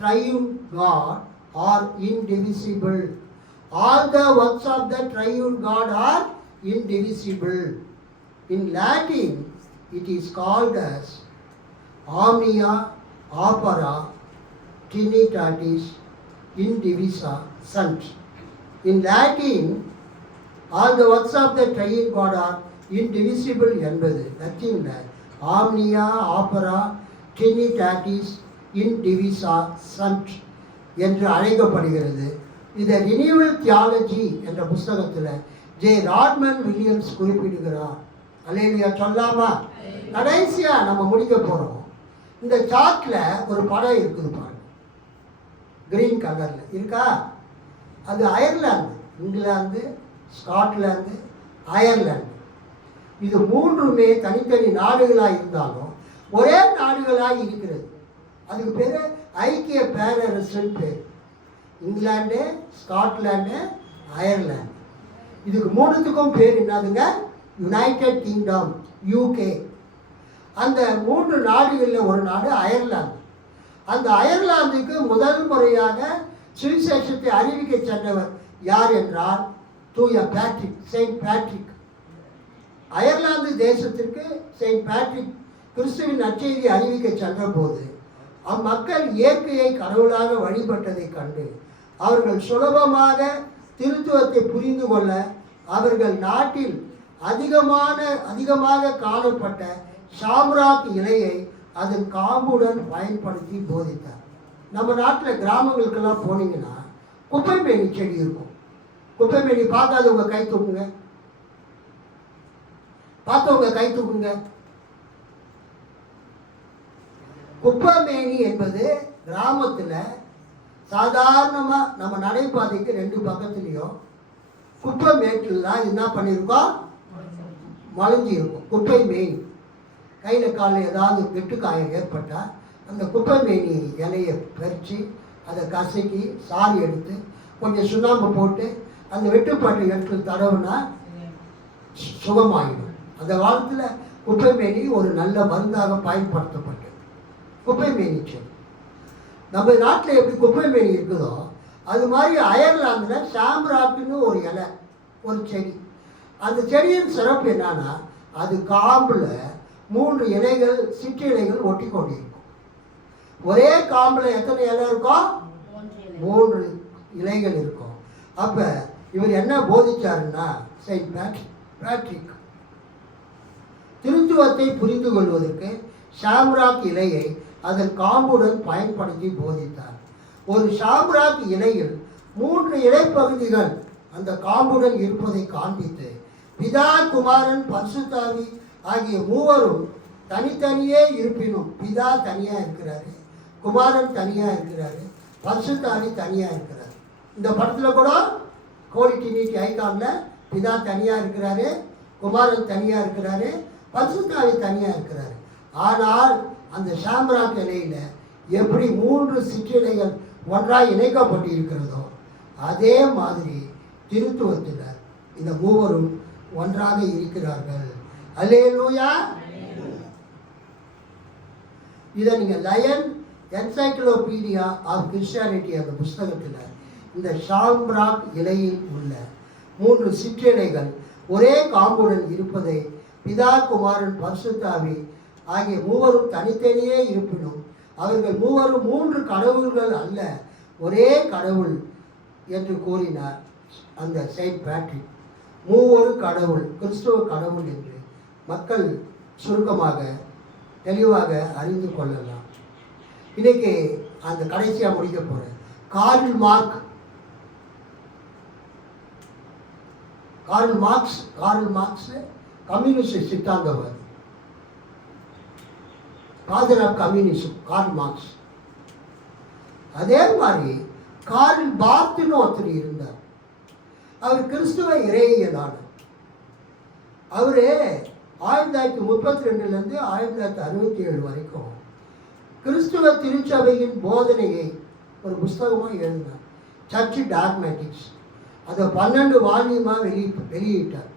triune God are indivisible. All the works of the triune God are indivisible. In Latin, it is called as omnia opera trinitatis indivisa sunt. In Latin, all the works of the triune God are indivisible என்பது லத்தீன்ல omnia opera trinitatis indivisa sunt என்று அழைக்கப்படுகிறது. இதை renewal theology என்ற புஸ்தகத்தில் J ராட்மன் Williams குறிப்பிடுகிறார். அல்லேலூயா சொல்லாமா? கடைசியா நம்ம முடிக்க போறோம். இந்த சார்ட்ல ஒரு படம் இருக்குது பாருங்க, கிரீன் கலர்ல இருக்கா? அது அயர்லாந்து, இங்கிலாந்து, ஸ்காட்லாந்து, அயர்லாந்து. இது 3மே தனித்தனி நாடுகளாக இருந்தாலும் ஒரே நாடுகளாக இருக்கிறது. அதுக்கு பேர் ஐக்கிய பேரரசுன்னு பேர். England, Scotland, Ireland. இதுக்கு 3த்துக்கும் பேர் என்னதுங்க? United kingdom, UK. அந்த 3 நாடுகளில் ஒரு நாடு அயர்லாந்து. அந்த அயர்லாந்துக்கு முதல் முறையாக சுவிசேஷத்தை அறிவிக்க சென்றவர் யார் என்றால் தூய பேட்ரிக், செயின்ட் பேட்ரிக். அயர்லாந்து தேசத்திற்கு செயின்ட் பேட்ரிக் கிறிஸ்துவின் நற்செய்தியை அறிவிக்க சென்ற போது அம்மக்கள் இயற்கையை கடவுளாக வழிபட்டதை கண்டு அவர்கள் சுலபமாக திருத்துவத்தை புரிந்து கொள்ள அவர்கள் நாட்டில் அதிகமாக காணப்பட்ட ஷாம்ராக் இலையை அதன் காம்புடன் பயன்படுத்தி போதித்தார். நம்ம நாட்டில் கிராமங்களுக்கெல்லாம் போனீங்கன்னா குப்பைமேனி செடி இருக்கும். குப்பைமேனி பார்க்காதவங்க கை தூக்குங்க, பார்த்தவங்க கை தூக்குங்க. குப்பைமேனி என்பது கிராமத்தில் சாதாரணமாக நம்ம நடைபாதைக்கு 2 பக்கத்துலேயும் குப்பை மேட்டில் தான் என்ன பண்ணியிருக்கோம்? மலைஞ்சி இருக்கும். குப்பை மேனி கையில் காலில் ஏதாவது வெட்டுக்காயம் ஏற்பட்டால் அந்த குப்பை மேனி இலையை பறித்து அதை கசக்கி சாரி எடுத்து கொஞ்சம் சுண்ணாம்பு போட்டு அந்த வெட்டுப்பாட்டு எடுத்து தடவுனா சுகமாகிடும். அந்த காலத்தில் குப்பை மேனி ஒரு நல்ல மருந்தாக பயன்படுத்தப்பட்டது. குப்பை மேனி செடி நம்ம நாட்டில் எப்படி குப்பை மேனி இருக்குதோ அது மாதிரி அயர்லாந்தில் ஷாம்ராக்குன்னு ஒரு இலை, ஒரு செடி. அந்த செடியின் சிறப்பு என்னன்னா அது காம்பில் 3 இலைகள், சிற்றிலைகள் ஒட்டி கொண்டிருக்கும். ஒரே காம்பில் எத்தனை இலை இருக்கும்? 3 இலைகள் இருக்கும். அப்போ இவர் என்ன போதிச்சாருன்னா செயின்ட் பேட்ரிக் திருத்துவத்தை புரிந்து கொள்வதற்கு ஷாம்ராக் இலையை அதன் காம்புடன் பயன்படுத்தி போதித்தார். ஒரு ஷாம்ராக் இலையில் 3 இலைப்பகுதிகள் அந்த காம்புடன் இருப்பதை காண்பித்து பிதா, குமாரன், பரிசுத்தாவி ஆகிய 3வரும் தனித்தனியே இருப்பினும் பிதா தனியாக இருக்கிறாரு, குமாரன் தனியாக இருக்கிறாரு, பரிசுத்தாவி தனியாக இருக்கிறாரு. இந்த படத்தில் கூட கோலிட்டினிட்டி ஐகானில் பிதா தனியாக இருக்கிறாரு, குமாரன் தனியாக இருக்கிறாரு, பரிசுத்தாவி தனியாக இருக்கிறாரு. ஆனால் அந்த ஷாம்ராக் இலையில் எப்படி 3 சிற்றிலைகள் ஒன்றாக இணைக்கப்பட்டு இருக்கிறதோ அதே மாதிரி திருத்துவத்தில் இந்த 3வரும் ஒன்றாக இருக்கிறார்கள். அல்லேலூயா. இதை நீங்கள் லயன் என்சைக்ளோபீடியா ஆஃப் கிறிஸ்டியானிட்டி அந்த புஸ்தகத்தில் இந்த ஷாம்ராக் இலையில் உள்ள 3 சிற்றிலைகள் ஒரே காம்புடன் இருப்பதை பிதா, குமாரன், பரிசுத்தாவி ஆகிய 3வரும் தனித்தனியே இருப்பினும் அவர்கள் 3வரும் 3 கடவுள்கள் அல்ல, ஒரே கடவுள் என்று கூறினார் அந்த செயின்ட் பேட்ரிக். 3 கடவுள், கிறிஸ்துவ கடவுள் என்று மக்கள் சுருக்கமாக தெளிவாக அறிந்து கொள்ளலாம். இன்னைக்கு அந்த கடைசியாக முடிக்க போகிறேன். கார்ல் மார்க்ஸ் கம்யூனிஸ்ட் சித்தாந்தவர், father of communism Karl Marx. அதே மாதிரி கார்ல் பார்த்துன்னு ஒருத்தர் இருந்தார். அவர் கிறிஸ்துவ இறையியலாளர். அவர் 1932 1967 வரைக்கும் கிறிஸ்துவ திருச்சபையின் போதனையை ஒரு புஸ்தகமாக எழுதினார், சர்ச் டாக்மேட்டிக்ஸ். அதை 12 வால்யூமாக வெளியிட்டார்.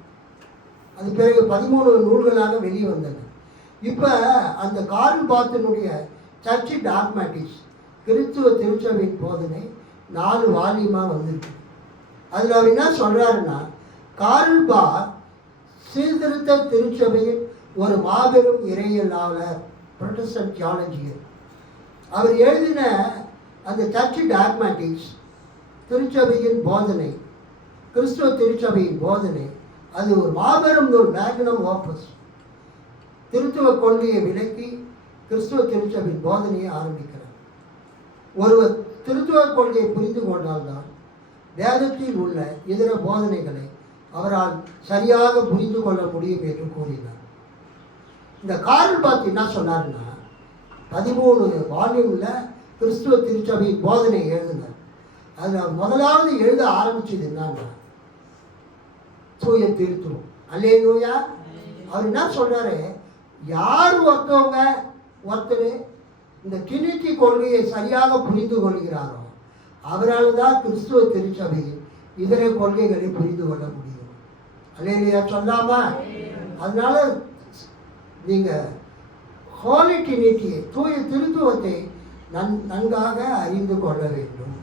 அது பிறகு 13 நூல்களாக வெளியே வந்தது. இப்போ அந்த கார்ல் பாத்தினுடைய சர்ச் டாக்மேட்டிக்ஸ் கிறிஸ்துவ திருச்சபையின் போதனை 4 வால்யூமாக வந்திருக்கு. அதில் அவர் என்ன சொல்கிறாருன்னா, கார்ல் பாத் சீர்திருத்த திருச்சபையின் ஒரு மாபெரும் இறையியலாளர், புரொட்டஸ்டன்ட் தியாலஜியர். அவர் எழுதின அந்த சர்ச் டாக்மேட்டிக்ஸ் திருச்சபையின் போதனை, கிறிஸ்துவ திருச்சபையின் போதனை, அது ஒரு மாபெரும் நூல், மேக்னம் ஓப்பஸ். திருத்துவ கொள்கையை விலக்கி கிறிஸ்துவ திருச்சபையின் போதனையை ஆரம்பிக்கிறார். ஒருவர் திருத்துவ கொள்கையை புரிந்து கொண்டால்தான் வேதத்தில் உள்ள இதர போதனைகளை அவரால் சரியாக புரிந்து கொள்ள முடியும் என்று கூறினார். இந்த கார்ல் பாத் என்ன சொன்னார்னா, 13 வால்யூமில் கிறிஸ்துவ திருச்சபையின் போதனை எழுதினார். அதில் முதலாவது எழுத ஆரம்பிச்சது என்னன்னா, தூய திருத்துவம். அல்லேலூயா. அவர் என்ன சொல்றாரு, யார் ஒருத்தர் இந்த ட்ரினிட்டி கொள்கையை சரியாக புரிந்து கொள்கிறாரோ அவரால் தான் கிறிஸ்துவ திருச்சபையில் இதர கொள்கைகளை புரிந்து கொள்ள முடியும். அல்லேலூயா சொல்லாமா? அதனால நீங்க ஹோலி ட்ரினிட்டியை, தூய திருத்துவத்தை நன்காக அறிந்து கொள்ள வேண்டும்.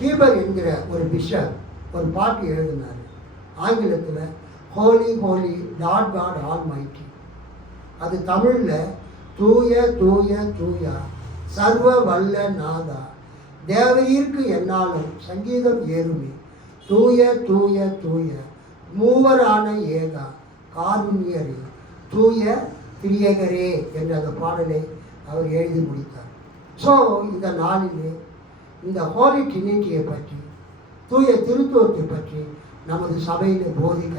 ஹீபர் என்கிற ஒரு பிஷப் ஒரு பாட்டு எழுதினார் ஆங்கிலத்தில், holy holy Lord God almighty. அது தமிழில், தூய தூய தூயா சர்வ வல்ல நாதா தேவரீர்க்கு என்னாலும் சங்கீதம் ஏறுமே, தூய தூய தூய மூவரான ஏகா காருண்யரே தூய திரியகரே என்ற அந்த பாடலை அவர் எழுதி முடித்தார். ஸோ இந்த நாளிலே இந்த ஹோலி ட்ரினிட்டியை பற்றி, தூய திருத்துவத்தை பற்றி நமது சபையில் போதிக்க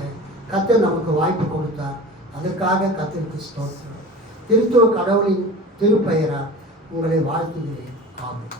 கர்த்தர் நமக்கு வாய்ப்பு கொடுத்தார். அதற்காக கர்த்தருக்கு ஸ்தோத்திரம். திருத்துவ கடவுளின் திருப்பெயரால் உங்களை வாழ்த்துகிறேன். ஆமென்.